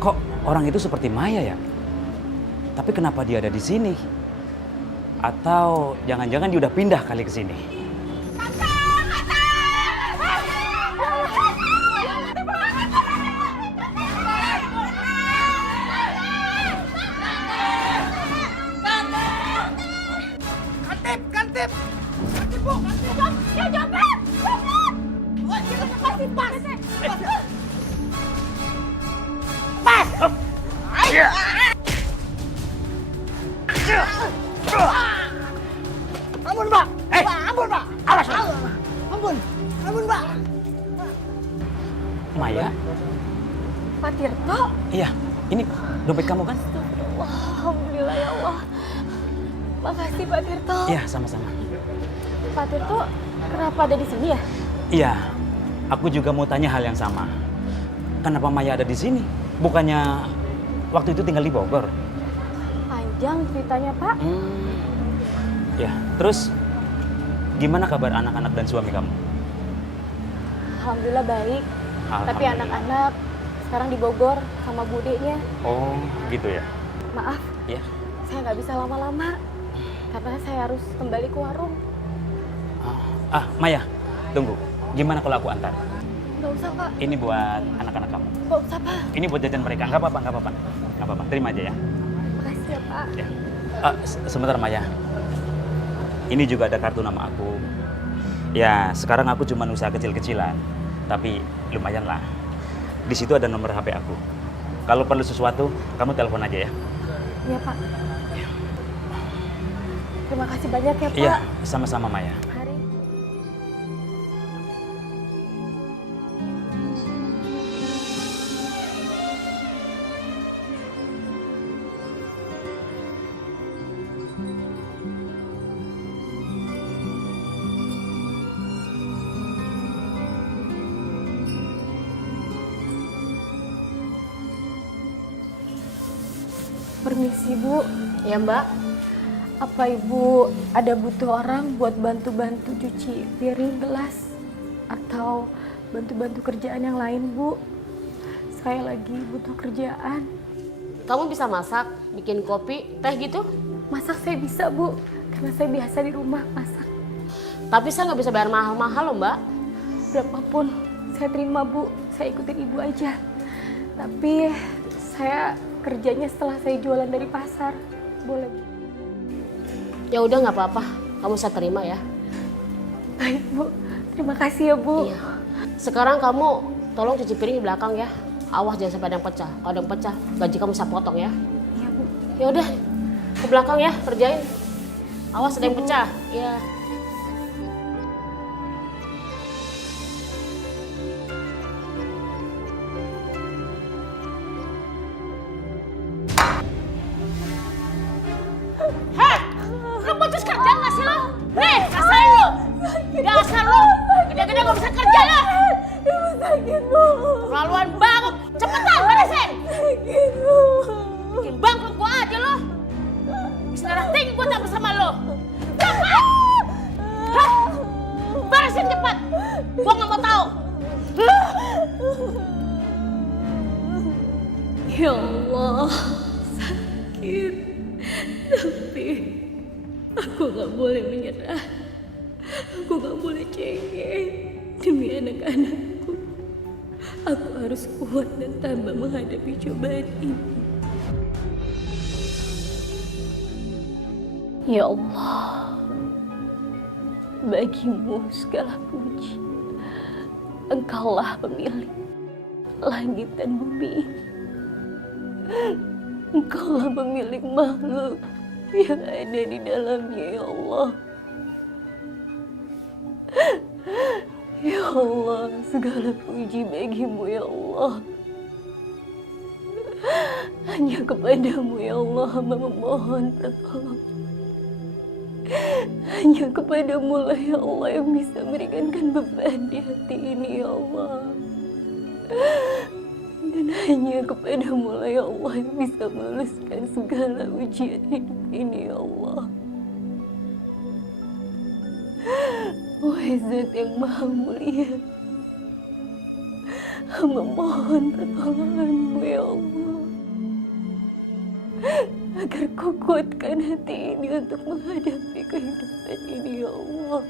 Kok orang itu seperti Maya ya? Tapi kenapa dia ada di sini? Atau jangan-jangan dia udah pindah kali ke sini? Kantip! Ampun, ampun Pak. Maya? Pak Tirto? Iya, ini dompet kamu kan? Alhamdulillah ya Allah. Makasih Pak Tirto. Iya, sama-sama. Pak Tirto, kenapa ada di sini ya? Iya, aku juga mau tanya hal yang sama. Kenapa Maya ada di sini? Bukannya waktu itu tinggal di Bogor? Panjang ceritanya Pak. Ya, terus gimana kabar anak-anak dan suami kamu? Alhamdulillah baik. Tapi Alhamdulillah. anak-anak sekarang di Bogor sama budenya. Oh, gitu ya? Maaf, Ya. saya nggak bisa lama-lama karena saya harus kembali ke warung. Maya, tunggu. Gimana kalau aku antar? Nggak usah Pak, Ini buat anak-anak kamu. nggak usah Pak. Ini buat jajan mereka. Nggak apa-apa, nggak apa-apa. Nggak apa-apa, terima aja ya. Makasih ya Pak. Ya. Sebentar Maya. Ini juga ada kartu nama aku. Ya, sekarang aku cuma usaha kecil-kecilan. Tapi lumayan lah. Di situ ada nomor HP aku. Kalau perlu sesuatu, kamu telepon aja ya. Iya Pak. Terima kasih banyak ya Pak. Iya, sama-sama Maya. Hari. Permisi Bu. Ya Mbak. Apa Ibu ada butuh orang buat bantu-bantu cuci piring, gelas? Atau bantu-bantu kerjaan yang lain Bu? Saya lagi butuh kerjaan. Kamu bisa masak, bikin kopi, teh gitu? Masak saya bisa Bu, karena saya biasa di rumah masak. Tapi saya nggak bisa bayar mahal-mahal loh Mbak. Berapapun saya terima Bu, saya ikutin Ibu aja. Tapi saya kerjanya setelah saya jualan dari pasar. Boleh Bu? Ya udah nggak apa-apa, kamu saya terima ya. Baik Bu, terima kasih ya Bu. Iya. Sekarang kamu tolong cuci piring di belakang ya. Awas jangan sampai ada yang pecah. Kalau ada yang pecah, gaji kamu saya potong ya. Iya Bu. Ya udah, ke belakang ya, kerjain. Awas ada yang pecah. Ya. Hah? Lu putus kerja nggak sih lo? Nih, rasain lo. Dasar lo. Gede-gede nggak bisa kerja lo. Ibu sakit Bu. Keterlaluan banget. Cepetan, beresin. Sakit Bu. Bikin bangkrut gua aja lo. Bisa darah tinggi gua tak bersama lo. Cepat! Hah? Beresin cepat. Gua nggak mau tahu. Ya Allah, sakit. Tapi aku gak boleh menyerah. Aku gak boleh cengeng. Demi anak-anakku, aku harus kuat dan tambah menghadapi cobaan ini. Ya Allah, bagimu segala puji. Engkaulah pemilik langit dan bumi ini. Engkaulah pemilik makhluk yang ada di dalamnya, ya Allah. Ya Allah, segala puji bagimu, ya Allah. Hanya kepadamu, ya Allah, hamba memohon pertolongan. Hanya kepadamu lah, ya Allah, yang bisa meringankan beban di hati ini, ya Allah. Dan hanya kepadamu lah, ya Allah, yang bisa meluluskan segala ujian hidup ini, ya Allah. Wahai Zat yang Maha Mulia, hamba mohon pertolonganmu, ya Allah, agar kau kuatkan hati ini untuk menghadapi kehidupan ini, ya Allah.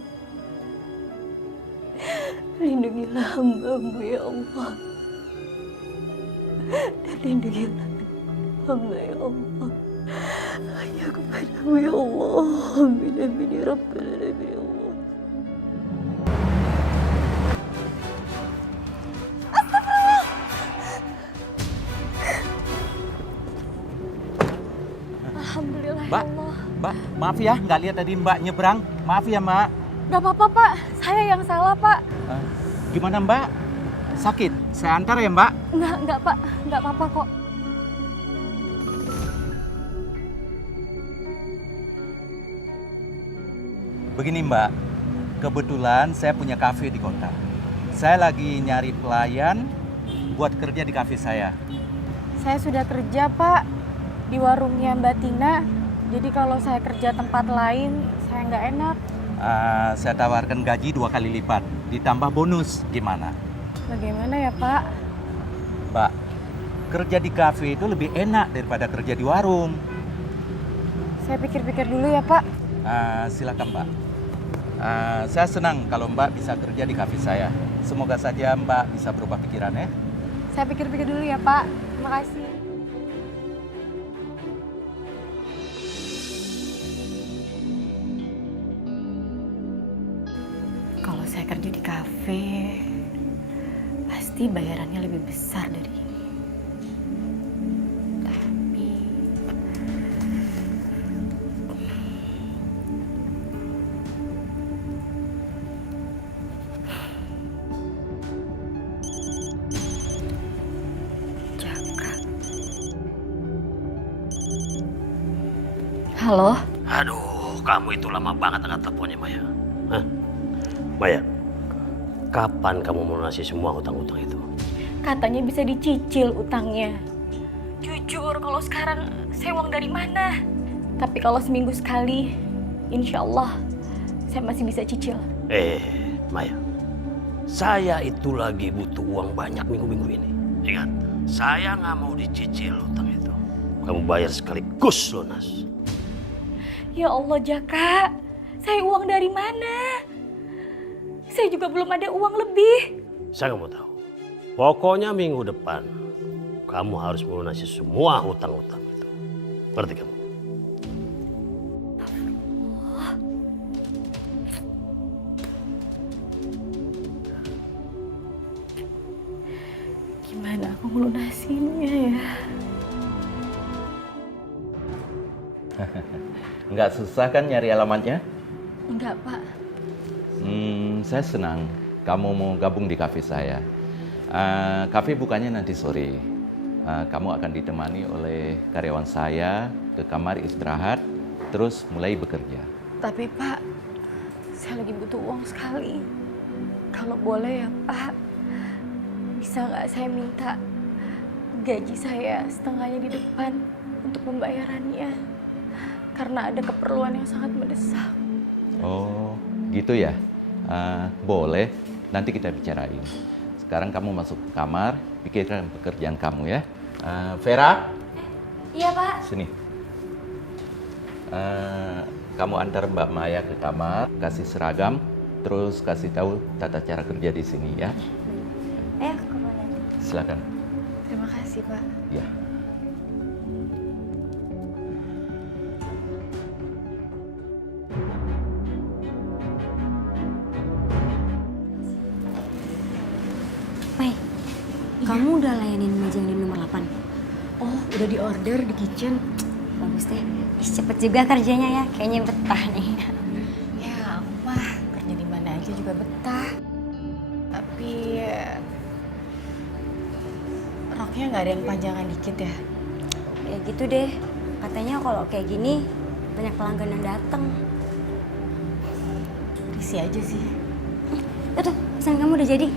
Lindungilah hamba-Mu, ya Allah, dan lindungilah hamba, ya Allah. Hanya kepadamu, ya Allah. Amin, amin, ya Rabbal Alamin, ya Allah. Alhamdulillah, ya Mbak, Allah. Mbak, maaf ya, nggak lihat tadi Mbak nyebrang. Maaf ya, Mbak. Gak apa-apa, Pak. Saya yang salah, Pak. Gimana Mbak? Sakit? Saya antar ya Mbak? Enggak, Pak. Enggak apa-apa kok. Begini Mbak, kebetulan saya punya kafe di kota. Saya lagi nyari pelayan buat kerja di kafe saya. Saya sudah kerja, Pak, di warungnya Mbak Tina. Jadi kalau saya kerja tempat lain, saya nggak enak. Saya tawarkan gaji 2 kali lipat, ditambah bonus. Gimana? Bagaimana ya, Pak? Mbak, kerja di kafe itu lebih enak daripada kerja di warung. Saya pikir-pikir dulu ya, Pak. Silakan Mbak. Saya senang kalau Mbak bisa kerja di kafe saya. Semoga saja Mbak bisa berubah pikiran ya. Saya pikir-pikir dulu ya, Pak. Terima kasih. Kalau saya kerja di kafe, pasti bayarannya lebih besar dari ini. Tapi halo? Aduh, kamu itu lama banget angkat teleponnya, Maya. Hah? Maya, kapan kamu melunasi semua hutang-hutang itu? Katanya bisa dicicil utangnya. Jujur, kalau sekarang saya uang dari mana? Tapi kalau seminggu sekali, insya Allah saya masih bisa cicil. Maya, saya itu lagi butuh uang banyak minggu-minggu ini. Ingat, saya nggak mau dicicil hutang itu. Kamu bayar sekaligus lunas. Ya Allah, Jaka, saya uang dari mana? Saya juga belum ada uang lebih. Saya nggak mau tahu. Pokoknya minggu depan kamu harus melunasi semua hutang-hutang itu. Ngerti kamu? Gimana aku melunasinya ya? Nggak susah kan nyari alamatnya? Enggak, Pak. Saya senang kamu mau gabung di kafe saya. Kafe bukanya nanti sore. Kamu akan ditemani oleh karyawan saya ke kamar istirahat, terus mulai bekerja. Tapi Pak, saya lagi butuh uang sekali. Kalau boleh ya Pak, bisa nggak saya minta gaji saya setengahnya di depan untuk pembayarannya? Karena ada keperluan yang sangat mendesak. Oh, gitu ya? Boleh, nanti kita bicarain. Sekarang kamu masuk ke kamar, pikirkan pekerjaan kamu ya. Vera? Iya, Pak. Sini. Kamu antar Mbak Maya ke kamar, kasih seragam, terus kasih tahu tata cara kerja di sini ya. Ayo, kemana? Silakan. Terima kasih, Pak. Ya. Mai, kamu udah layanin meja yang di nomor 8? Oh, udah di order di kitchen. Bagus deh. Cepet juga kerjanya ya, kayaknya betah nih. Ya, aku mah kerja di mana aja juga betah. Tapi roknya nggak ada yang panjangan dikit ya? Ya gitu deh. Katanya kalau kayak gini banyak pelanggan yang datang. Risih aja sih. Tuh, pesan kamu udah jadi.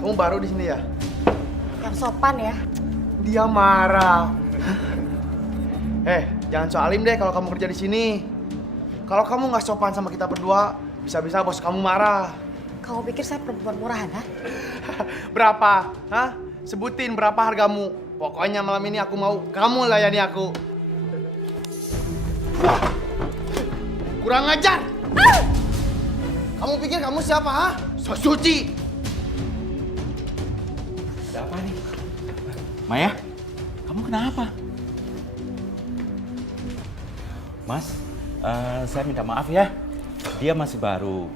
Kamu baru di sini ya? Yang sopan ya? Dia marah. Jangan soalin deh kalau kamu kerja di sini. Kalau kamu nggak sopan sama kita berdua, bisa-bisa bos kamu marah. Kamu pikir saya perempuan murahan, ha? Berapa? Hah? Sebutin berapa hargamu. Pokoknya malam ini aku mau kamu layani aku. Wah! Kurang ajar! Kamu pikir kamu siapa, ha? So suci! Ada apa nih? Maya, kamu kenapa? Mas, saya minta maaf ya. Dia masih baru.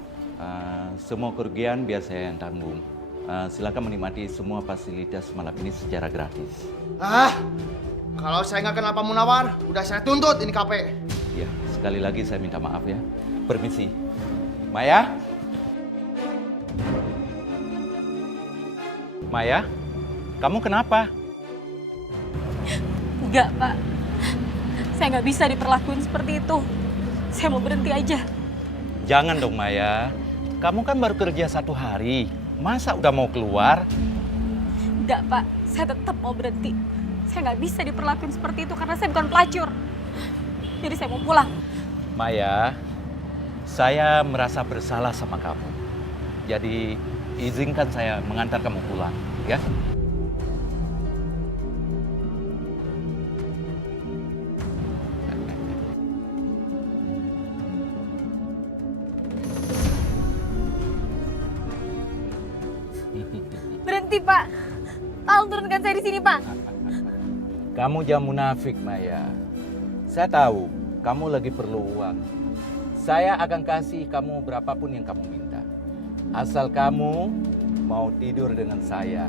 Semua kerugian biar saya yang tanggung. Silakan menikmati semua fasilitas malam ini secara gratis. Kalau saya nggak kenal Pak Munawar, udah saya tuntut ini kafe. Ya, sekali lagi saya minta maaf ya. Permisi. Maya? Maya, kamu kenapa? Enggak, Pak. Saya nggak bisa diperlakuin seperti itu. Saya mau berhenti aja. Jangan dong Maya. Kamu kan baru kerja 1 hari. Masa udah mau keluar? Enggak, Pak. Saya tetap mau berhenti. Saya nggak bisa diperlakuin seperti itu karena saya bukan pelacur. Jadi saya mau pulang. Maya, saya merasa bersalah sama kamu. Jadi izinkan saya mengantar kamu pulang, ya? Berhenti, Pak. Tolong turunkan saya di sini, Pak. Kamu jangan munafik, Maya. Saya tahu kamu lagi perlu uang. Saya akan kasih kamu berapapun yang kamu minta. Asal kamu mau tidur dengan saya.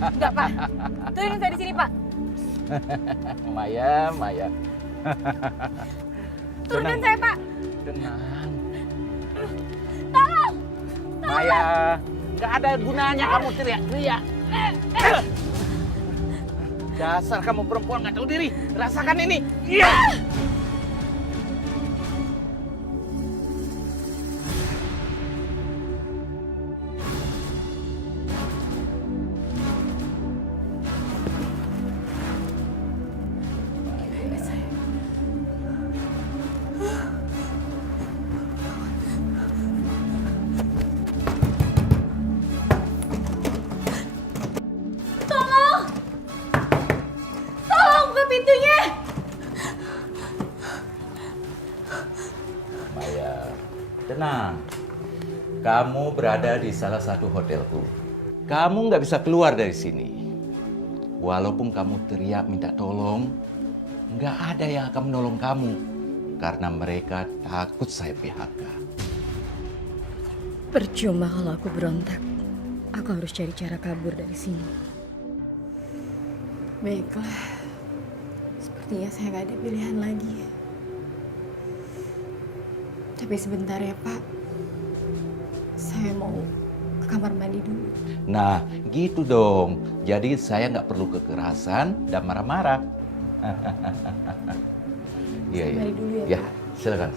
Enggak, Pak. Turunin saya di sini, Pak. Maya, Maya. Turunkan saya, Pak. Tenang. Tolong. Maya, nggak ada gunanya kamu teriak-teriak. Dasar kamu perempuan nggak tahu diri. Rasakan ini. Iya. Tenang, kamu berada di salah satu hotelku. Kamu nggak bisa keluar dari sini. Walaupun kamu teriak minta tolong, nggak ada yang akan menolong kamu. Karena mereka takut saya PHK. Percuma kalau aku berontak. Aku harus cari cara kabur dari sini. Baiklah. Sepertinya saya nggak ada pilihan lagi. Tapi sebentar ya, Pak. Saya mau ke kamar mandi dulu. Nah, gitu dong. Jadi saya nggak perlu kekerasan dan marah-marah. Iya, iya. Mari dulu ya, Ya, Pak. silakan.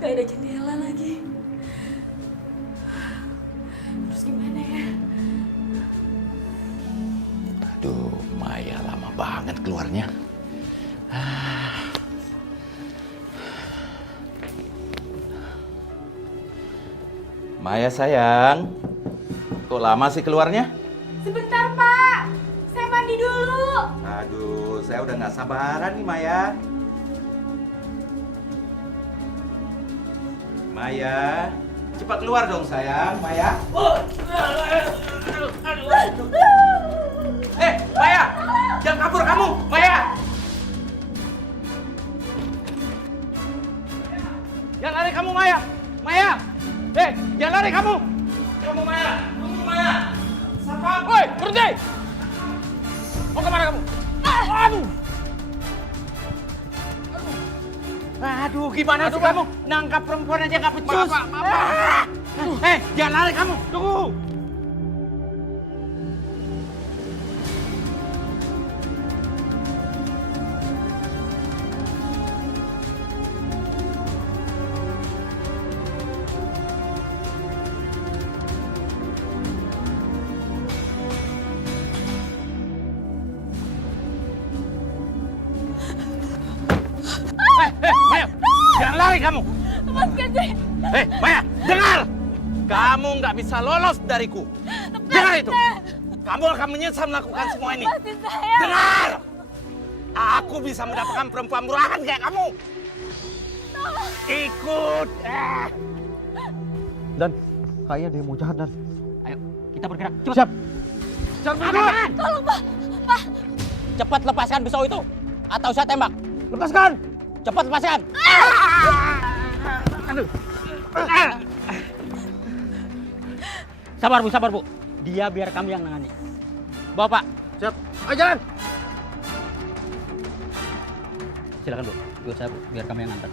Gak ada jendela lagi. Terus gimana ya? Aduh, Maya lama banget keluarnya. Maya sayang, kok lama sih keluarnya? Sebentar, Pak. Saya mandi dulu. Aduh, saya udah nggak sabaran nih Maya. Maya, cepat keluar dong sayang, Maya. Maya, jangan kabur kamu, Maya. Jangan lari kamu, Maya. Maya, jangan lari kamu. Kamu Maya, tunggu Maya. Sapa? Woi, berhenti. Mau kemana kamu? Aduh, gimana sih kamu? Nangkap perempuan aja nggak becus. Jangan lari kamu, tunggu. Maya, jangan lari kamu. Lepaskan saya. Maya, dengar. Kamu nggak bisa lolos dariku. Dengar itu. Kamu akan menyesal melakukan semua ini. Lepasin saya. Dengar. Aku bisa mendapatkan perempuan murahan kayak kamu. Ikut. Dan, kayaknya dia mau jahat, Dan. Ayo, kita bergerak. Cepat. Siap. Tolong, Pak. Pak. Cepat lepaskan pisau itu, atau saya tembak. Lepaskan! Cepat lepaskan! Aduh. Sabar Bu. Dia biar kami yang nangani. Bawa Pak. Siap. Ayo jalan. Silakan Bu. Ikut saya Bu, biar kami yang antar.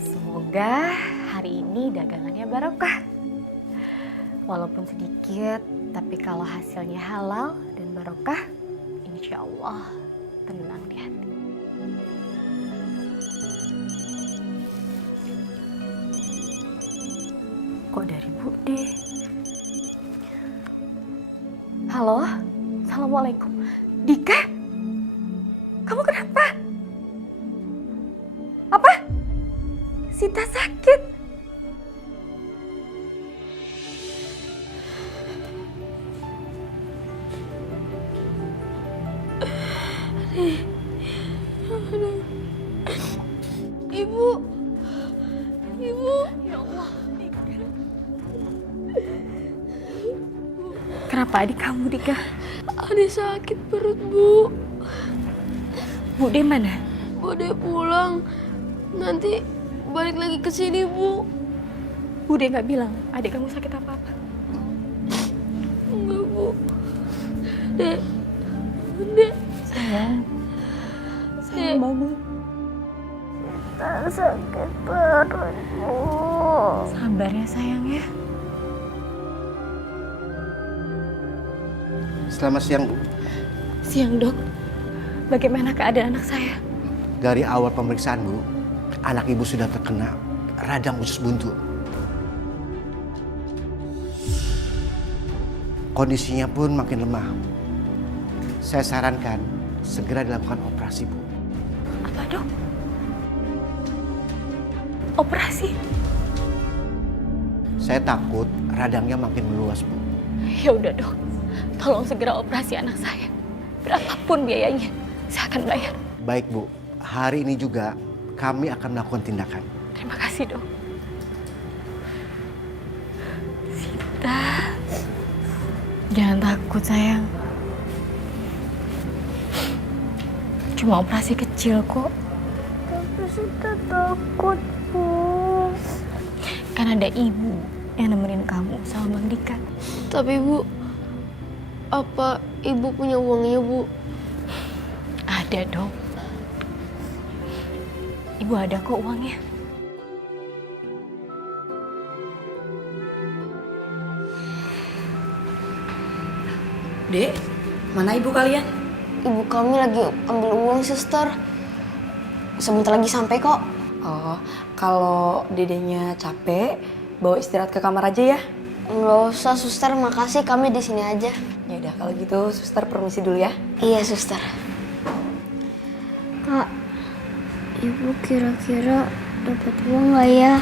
Semoga hari ini dagangannya barokah. Walaupun sedikit, tapi kalau hasilnya halal dan barokah, insya Allah tenang di hati. Kok dari Bude? Halo, Assalamualaikum. Dika? Kamu kenapa? Apa? Sita sakit? Ibu. Ya Allah. Kenapa adik kamu, Dika? Adik sakit perut, Bu. Bude mana? Bude pulang. Nanti balik lagi ke sini, Bu. Bude nggak bilang adik kamu sakit apa-apa? Enggak, Bu. Dek. Sayang banget. Sakit perut, Bu. Sabar ya sayang ya. Selamat siang, Bu. Siang, Dok. Bagaimana keadaan anak saya? Dari awal pemeriksaan, Bu, anak Ibu sudah terkena radang usus buntu. Kondisinya pun makin lemah. Saya sarankan segera dilakukan operasi, Bu. Apa, Dok? Operasi? Saya takut radangnya makin meluas, Bu. Ya udah, Dok. Tolong segera operasi anak saya. Berapapun biayanya, saya akan bayar. Baik, Bu. Hari ini juga kami akan melakukan tindakan. Terima kasih, Dok. Sita. Jangan takut, sayang. Cuma operasi kecil kok. Tapi Sita takut, Bu. Kan ada ibu yang nemenin kamu sama Bang Dika. Tapi, Bu, apa Ibu punya uangnya, Bu? Ada, Dok. Ibu ada kok uangnya. Dek, mana ibu kalian? Ibu kami lagi ambil uang, suster. Sebentar lagi sampai kok. Oh, kalau dedenya capek, bawa istirahat ke kamar aja ya. Nggak usah, suster. Makasih, kami di sini aja. Ya udah, kalau gitu suster permisi dulu ya. Iya, suster. Kak, Ibu kira-kira dapat uang nggak ya?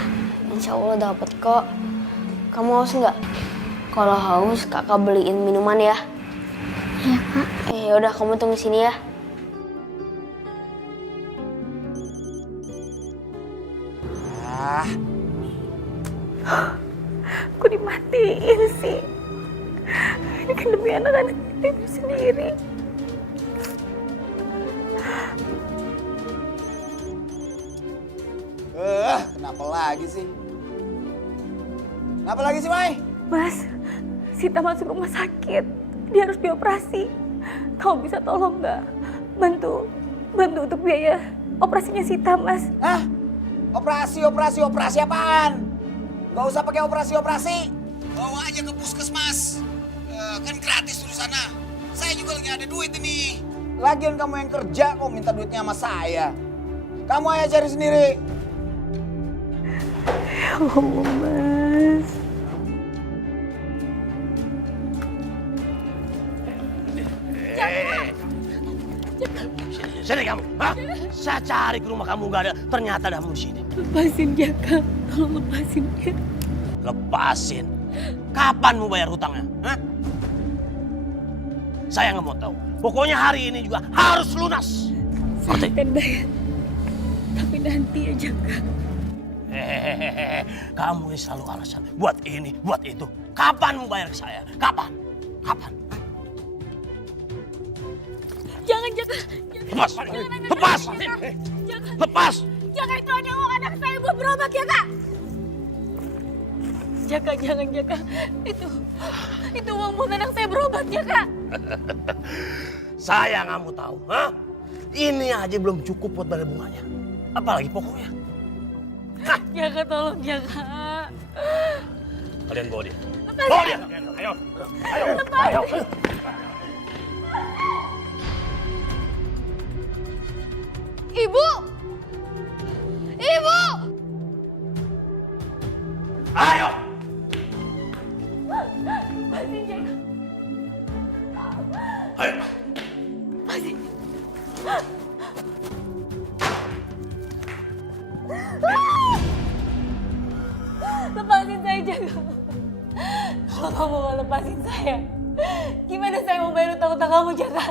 Insya Allah dapat kok. Kamu haus nggak? Kalau haus, kakak beliin minuman ya. Iya, Kak. Ya udah, kamu tunggu sini ya. Kok dimatiin sih? Ini kan demi anak-anak ibu sendiri. Kenapa lagi sih? Kenapa lagi sih, Mai? Mas, Sita masuk rumah sakit. Dia harus dioperasi. Kamu bisa tolong nggak? Bantu untuk biaya operasinya Sita, Mas. Hah? Operasi apaan? Gak usah pakai operasi. Bawa aja ke puskesmas. Kan gratis di sana. Saya juga lagi ada duit ini. Lagian kamu yang kerja kok minta duitnya sama saya. Kamu aja cari sendiri. Ya Allah, Mas. Sini kamu, hah? Saya cari ke rumah kamu nggak ada, ternyata ada kamu di sini. Lepasin Jaka, tolong lepasin dia. Lepasin? Kapan mau bayar hutangnya? Hah? Saya nggak mau tahu. Pokoknya hari ini juga harus lunas. Saya akan bayar. Tapi nanti ya Jaka. Hehehe, kamu ini selalu alasan. Buat ini, buat itu. Kapan mau bayar ke saya? Kapan? Kapan? Jangan, Jaka. Lepas! Lepas! Lepas! Jaka, itu ada uang anak saya buat berobat, Jaka. Jaka, jangan, Jaka. Itu uang buat anak saya berobat, Jaka. Saya nggak mau tahu. Hah? Ini aja belum cukup buat bayar bunganya. Apalagi pokoknya. Jaka, tolong, Jaka. Kalian bawa dia. Bawa dia! Ayo! Ayo! Ayo! Ibu! Ibu! Ayo! Masih, Jaka. Ayo! Masih. Lepasin saya, Jaka. Kalau kamu mau lepasin saya, gimana saya mau bayar utang-utang kamu, Jaka?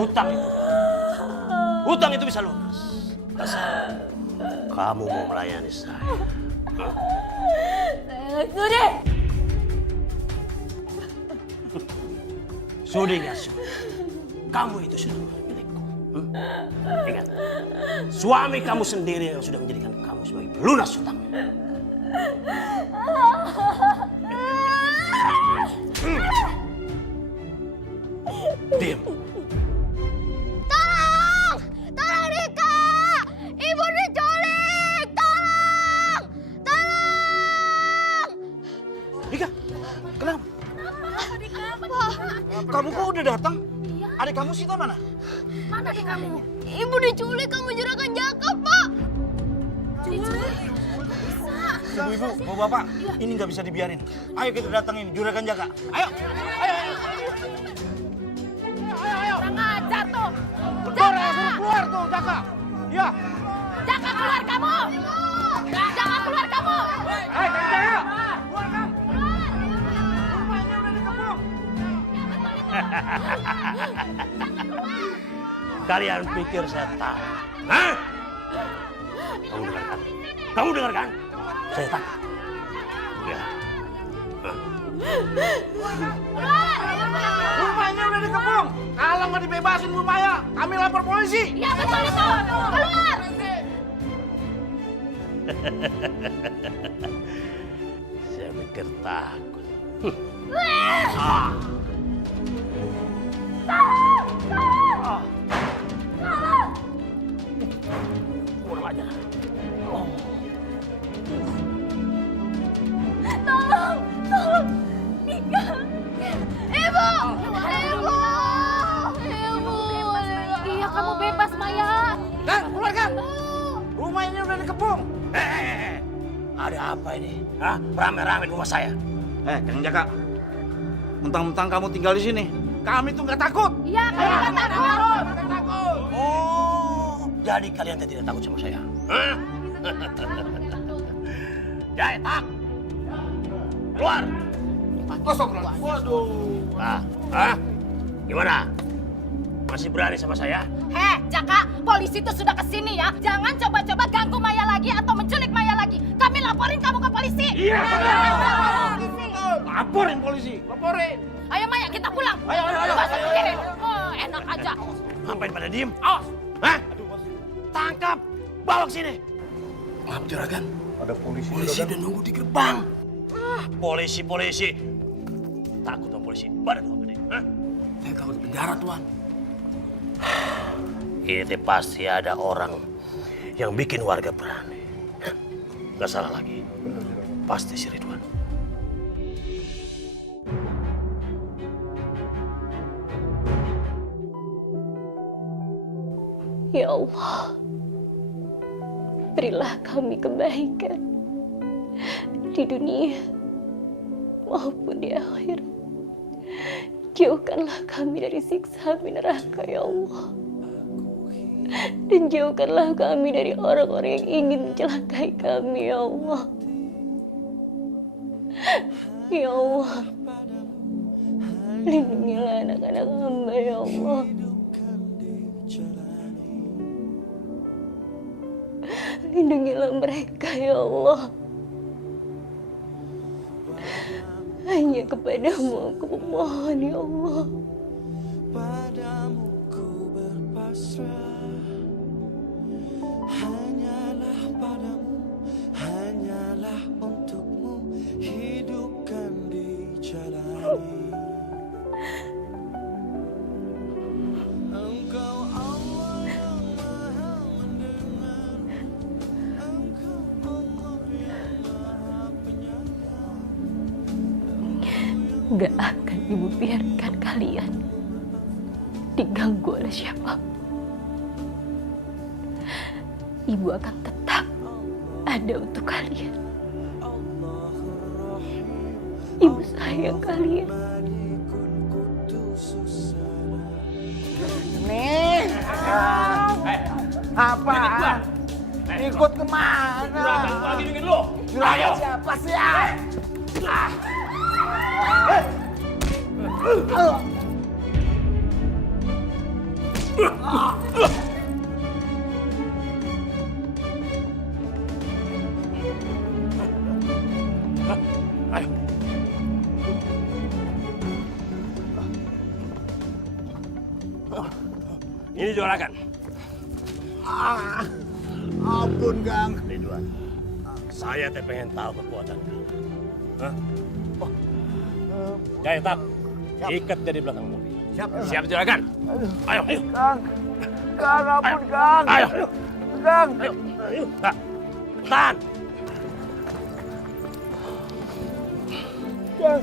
Hutang itu. Hutang itu bisa lunas. Asal kamu mau melayani saya. Sudah. Sudah nggak sudah. Kamu itu sudah milikku. Ingat, suami kamu sendiri yang sudah menjadikan kamu sebagai pelunas hutang. Diam. Tolong! Tolong, Rika! Ibu diculik! Tolong! Tolong! Rika, kenapa? Kamu kok udah datang? Adik kamu Sita mana? Mana adik kamu? Ibu diculik kamu juragan Jaka, Pak! Diculik? Ibu-ibu, bapak-bapak, ini nggak bisa dibiarin. Ayo kita datangin juragan Jaka. Ayo, ayo, ayo. Kurang ajar tuh. Keluar, suruh keluar tuh Jaka. Ya. Jaka, keluar kamu. Jaka, keluar kamu. Hei, Kang Jaya. Keluar, Kang. Rumahnya udah dikepung. Kalian pikir saya tahu? Hah? Kamu dengarkan? Kamu dengarkan? Saya takut. Ya. Rumahnya udah dikepung. Kalau nggak dibebasin Bu Maya, kami lapor polisi. Iya, betul itu. Keluar. Saya pikir takut. Kurang ajar. Tolong! Tolong! Rika! Ibu! Ibu! Ibu! Iya, kamu bebas, Maya. Kan, keluar kan? Rumah ini udah dikepung. Ada apa ini? Hah? Rame-rame di rumah saya. Kang Jaka. Mentang-mentang kamu tinggal di sini, kami tuh nggak takut. Iya, kami nggak takut. Oh, jadi kalian tidak takut sama saya? Hah? Jai, tak! Keluar! Kosong, waduh. Hah? Gimana? Masih berani sama saya? Heh, Jaka, polisi itu sudah kesini ya. Jangan coba-coba ganggu Maya lagi atau menculik Maya lagi. Kami laporin kamu ke polisi. Iya, laporin polisi, laporin. Ayo Maya, kita pulang. Ayo, ayo, ayo. Nggak usah mikirin. Oh, enak aja. Ngapain pada diem? Awas! Hah? Tangkap! Bawa ke sini! Maaf, juragan. Ada polisi. Polisi udah nunggu di gerbang. Polisi. Takut sama polisi. Badan kamu gede. Hah? Saya takut penjara, Tuan. Ini pasti ada orang yang bikin warga berani. Gak salah lagi. Pasti si Ridwan. Ya Allah, berilah kami kebaikan di dunia maupun di akhirat. Jauhkanlah kami dari siksa api neraka, ya Allah. Dan jauhkanlah kami dari orang-orang yang ingin mencelakai kami, ya Allah. Ya Allah, lindungilah anak-anak hamba, ya Allah. ya Allah. Hanya kepadamu aku memohon ya Allah. Padamu ku berpasrah, hanyalah padamu, hanyalah untukmu hidupkan dijalani. Engkau Allah yang maha mendengar, Engkau Allah yang maha penyayang. Gak akan Ibu biarkan kalian diganggu oleh siapa. Ibu akan tetap ada untuk kalian. Ibu sayang kalian. Nih, apa? Ikut kemana? Juragan, gua lagi nungguin lu. Juragan siapa sih? Ayo. Ini juragan. Ampun, Kang. Ridwan, saya teh pengen tahu kekuatan kamu. Hah? Oh. Jaya tak, ikat dari belakang mobil. Siap juragan. Ayo, ayo. Kang, Kang, ampun, Kang. Ayo. Kang. Ayo. Tak. Tahan. Kang,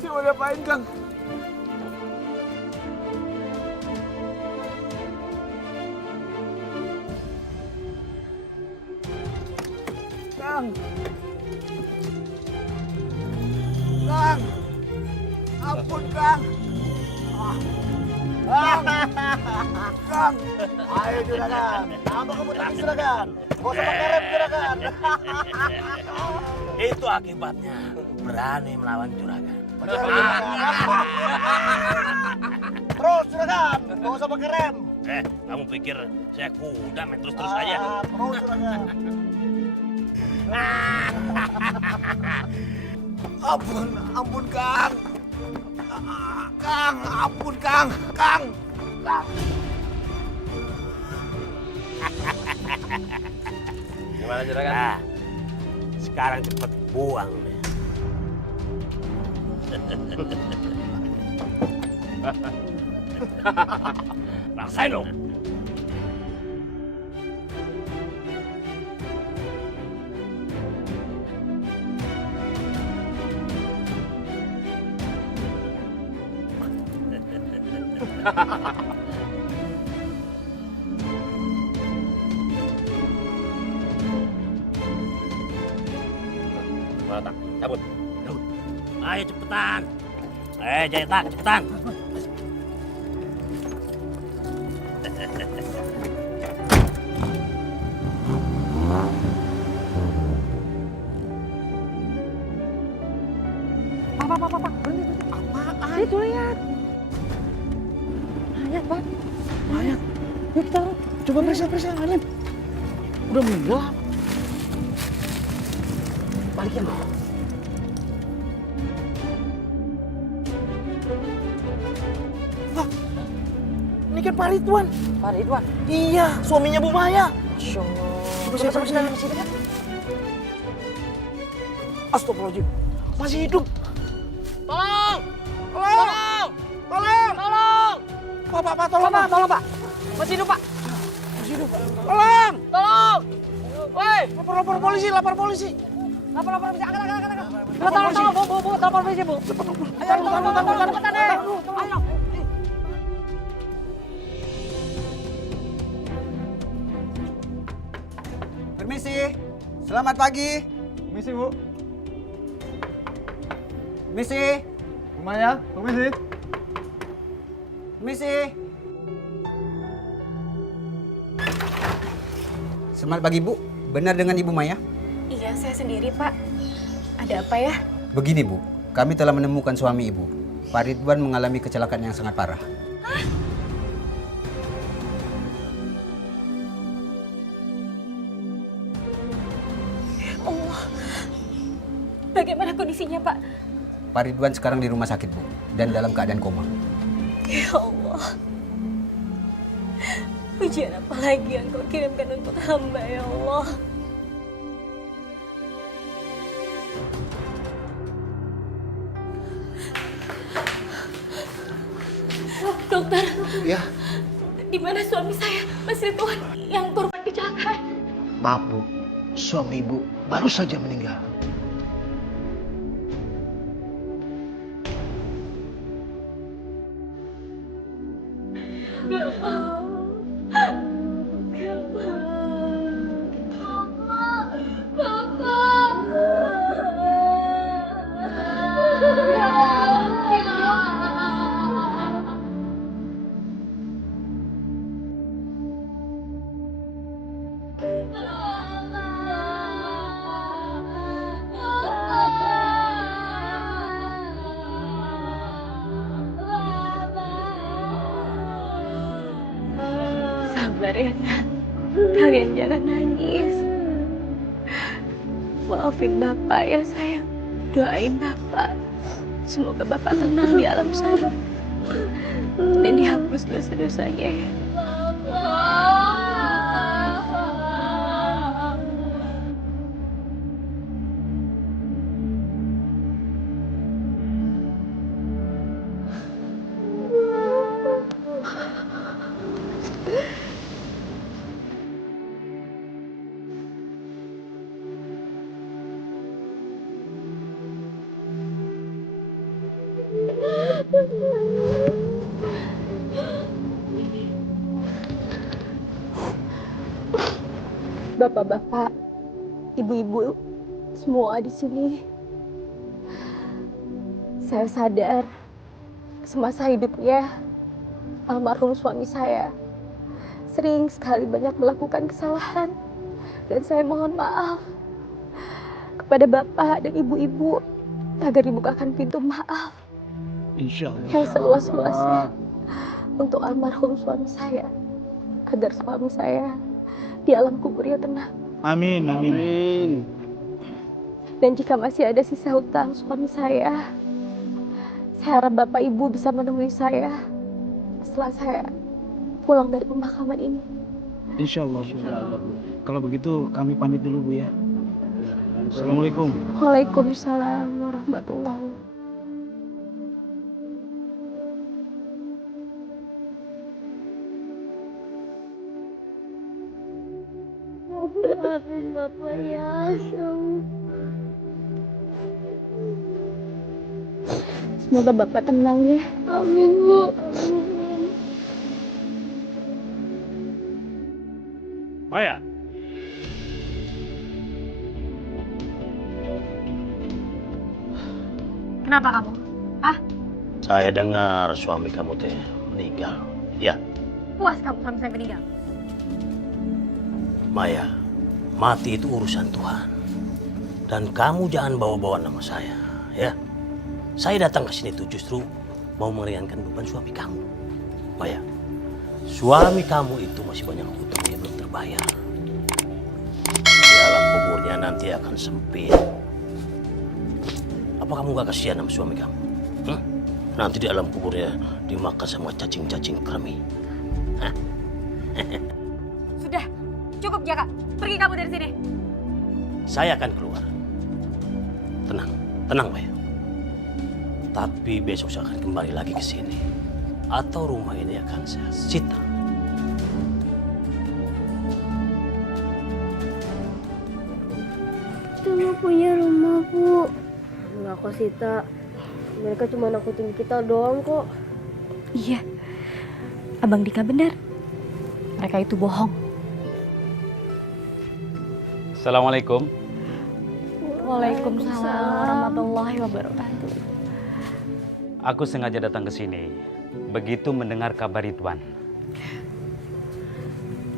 saya mau ngapain, Kang? Kang. Kang. Ampun, Kang. Kang. Kang. Ayo, juragan. Apa kamu tadi, juragan? Gak usah pakai rem, juragan. Itu akibatnya berani melawan juragan. Terus, juragan. Gak usah pakai rem. Kamu pikir saya kuda main terus-terus aja? Terus, juragan. Ampun, ampun, Kang. Kang, ampun, Kang. Kang. Kang. Gimana juragan? Nah, sekarang cepet buang deh. Rasain dong. Mana tak? Cabut. Cabut. Ayo cepetan. Jaya tak, cepetan. Pak. Berhenti. Apaan? Itu lihat. Mayat, Pak. Mayat. Yuk kita coba periksa Alim. Udah meninggal. Balikin, Pak. Pak, ini kan Pak Ridwan. Pak Ridwan? Iya, suaminya Bu Maya. Coba sini kan? Astagfirullahaladzim, masih hidup. Tolong! Tolong! Tolong! Tolong! Pak, tolong, Pak. Masih hidup, Pak. Masih hidup, Pak. Tolong! Tolong! Woi! Lapor polisi. Lapor polisi. Angkat. Tolong, Bu. Telepon polisi, Bu. Ayo, cepetan deh. Ayo. Permisi. Selamat pagi. Permisi, Bu. Permisi. Bu Maya, permisi. Permisi. Selamat pagi, Bu. Benar dengan Ibu Maya? Iya, saya sendiri, Pak. Ada apa ya? Begini, Bu. Kami telah menemukan suami Ibu. Pak Ridwan mengalami kecelakaan yang sangat parah. Gimana kondisinya, Pak? Pak Ridwan sekarang di rumah sakit, Bu, dan dalam keadaan koma. Ya Allah. Ujian apa lagi yang kau kirimkan untuk hamba, ya Allah? Dokter. Ya. Di mana suami saya, Mas Ridwan, yang korban kecelakaan? Maaf, Bu. Suami Ibu baru saja meninggal. Sabar ya, Nak. Kalian jangan nangis. Maafin Bapak ya, sayang. Doain Bapak. Semoga Bapak tenang di alam sana. Dan dihapus dosa-dosanya ya. Bapak-bapak, ibu-ibu, semua di sini. Saya sadar semasa hidupnya almarhum suami saya sering sekali banyak melakukan kesalahan, dan saya mohon maaf kepada bapak dan ibu-ibu agar dibukakan pintu maaf yang seluas-luasnya untuk almarhum suami saya, agar suami saya di alam kuburnya tenang. Amin, amin. Dan jika masih ada sisa hutang suami saya harap Bapak Ibu bisa menemui saya setelah saya pulang dari pemakaman ini. Insya Allah. Kalau begitu kami pamit dulu, Bu ya. Assalamualaikum. Waalaikumsalam warahmatullahi. Maafin Bapak ya, Semoga Bapak tenang ya. Amin, Bu. Maya. Kenapa kamu? Ah, Saya dengar suami kamu teh meninggal. Ya, puas kamu suami saya meninggal? Maya, mati itu urusan Tuhan. Dan kamu jangan bawa-bawa nama saya, ya. Saya datang ke sini tuh justru mau meringankan beban suami kamu. Maya, suami kamu itu masih banyak hutang yang belum terbayar. Di alam kuburnya nanti akan sempit. Apa kamu gak kasihan sama suami kamu? Nanti di alam kuburnya dimakan sama cacing-cacing kremi. Hah? Sudah, cukup Jaka. Pergi kamu dari sini. Saya akan keluar. Tenang, tenang Maya. Tapi besok saya akan kembali lagi ke sini. Atau rumah ini akan saya sita. Kita nggak punya rumah, Bu. Nggak kok, Sita. Mereka cuma nakutin kita doang kok. Iya, Abang Dika benar. Mereka itu bohong. Assalamualaikum. Waalaikumsalam warahmatullahi wabarakatuh. Aku sengaja datang ke sini begitu mendengar kabar Ridwan.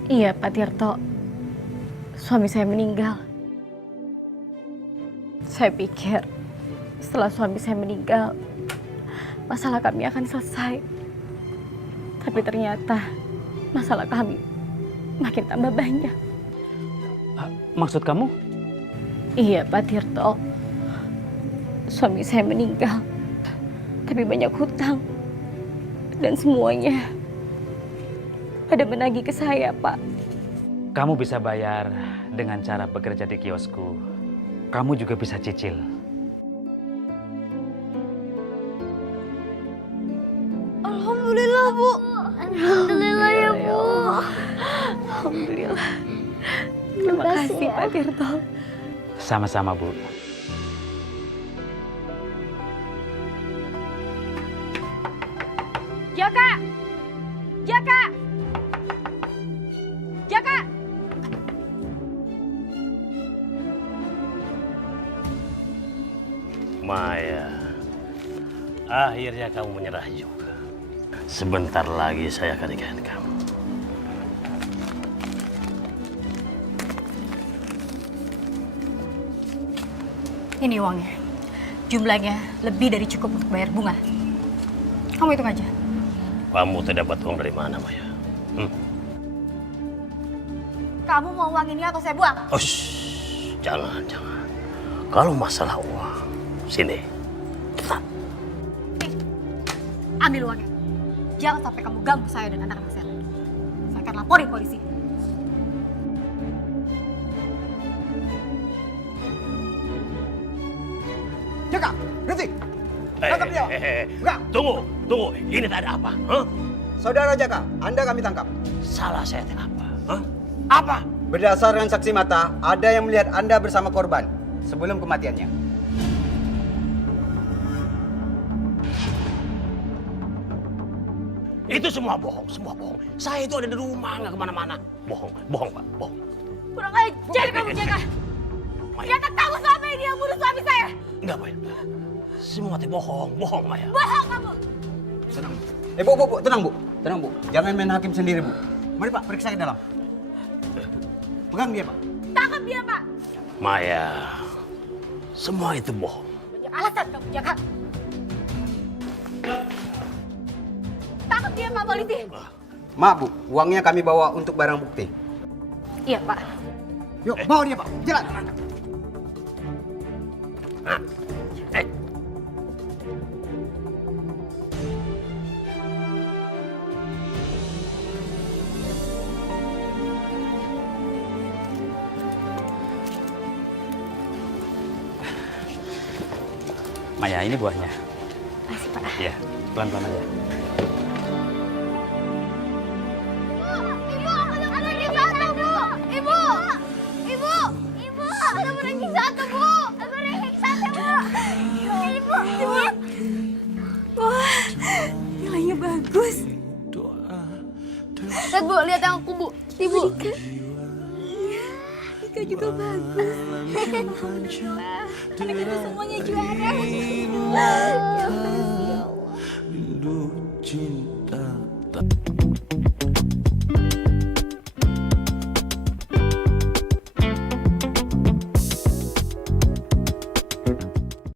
Iya, Pak Tirto. Suami saya meninggal. Saya pikir setelah suami saya meninggal, masalah kami akan selesai. Tapi ternyata masalah kami makin tambah banyak. Maksud kamu? Iya, Pak Tirto. suami saya meninggal. Tapi banyak hutang. Dan semuanya pada menagih ke saya, Pak. Kamu bisa bayar dengan cara bekerja di kiosku. Kamu juga bisa cicil. Alhamdulillah, Bu. Alhamdulillah ya, Bu. Alhamdulillah. Terima kasih, Pak Tirto. Sama-sama, Bu. Jaka! Jaka! Jaka! Maya, akhirnya kamu menyerah juga. Sebentar lagi saya akan nikahin kamu. Ini uangnya. Jumlahnya lebih dari cukup untuk bayar bunga. Kamu hitung aja. Kamu terdapat uang dari mana, Maya? Kamu mau uang ini atau saya buang? Oh, jangan. Kalau masalah uang, sini. Ambil uangnya. Jangan sampai kamu ganggu saya dan anak-anak saya. Saya akan laporin polisi. Jaka, berhenti. Tangkap dia. Enggak. Tunggu. Ini tak ada apa? Huh? Saudara Jaka, Anda kami tangkap. Salah saya teh apa? Huh? Apa? Berdasarkan saksi mata, ada yang melihat Anda bersama korban sebelum kematiannya. Itu semua bohong. Saya itu ada di rumah, nggak kemana-mana. Bohong, Pak, bohong. Kurang ajar kamu, Jaka! Jaka, kamu selama ini yang bunuh suami saya! Enggak, Maya. Semua teh bohong, Maya. Bohong kamu! Tenang. Bu, tenang, Bu. Tenang, Bu. Jangan main hakim sendiri, Bu. Mari, Pak, periksa ke dalam. Pegang dia, Pak. Tangkap dia, Pak! Maya, semua itu bohong. Banyak alasan kamu, Jaka! Tangkap dia, Pak Polisi! Maaf, Bu. Uangnya kami bawa untuk barang bukti. Iya, Pak. Yuk, bawa dia, Pak. Jalan. Maya, ini buahnya. Makasih, Pak. Iya, pelan-pelan aja. Nilainya bagus. Lihat, Bu, lihat yang aku, Bu. Ibu. Ika juga bagus. Anak itu semuanya juara.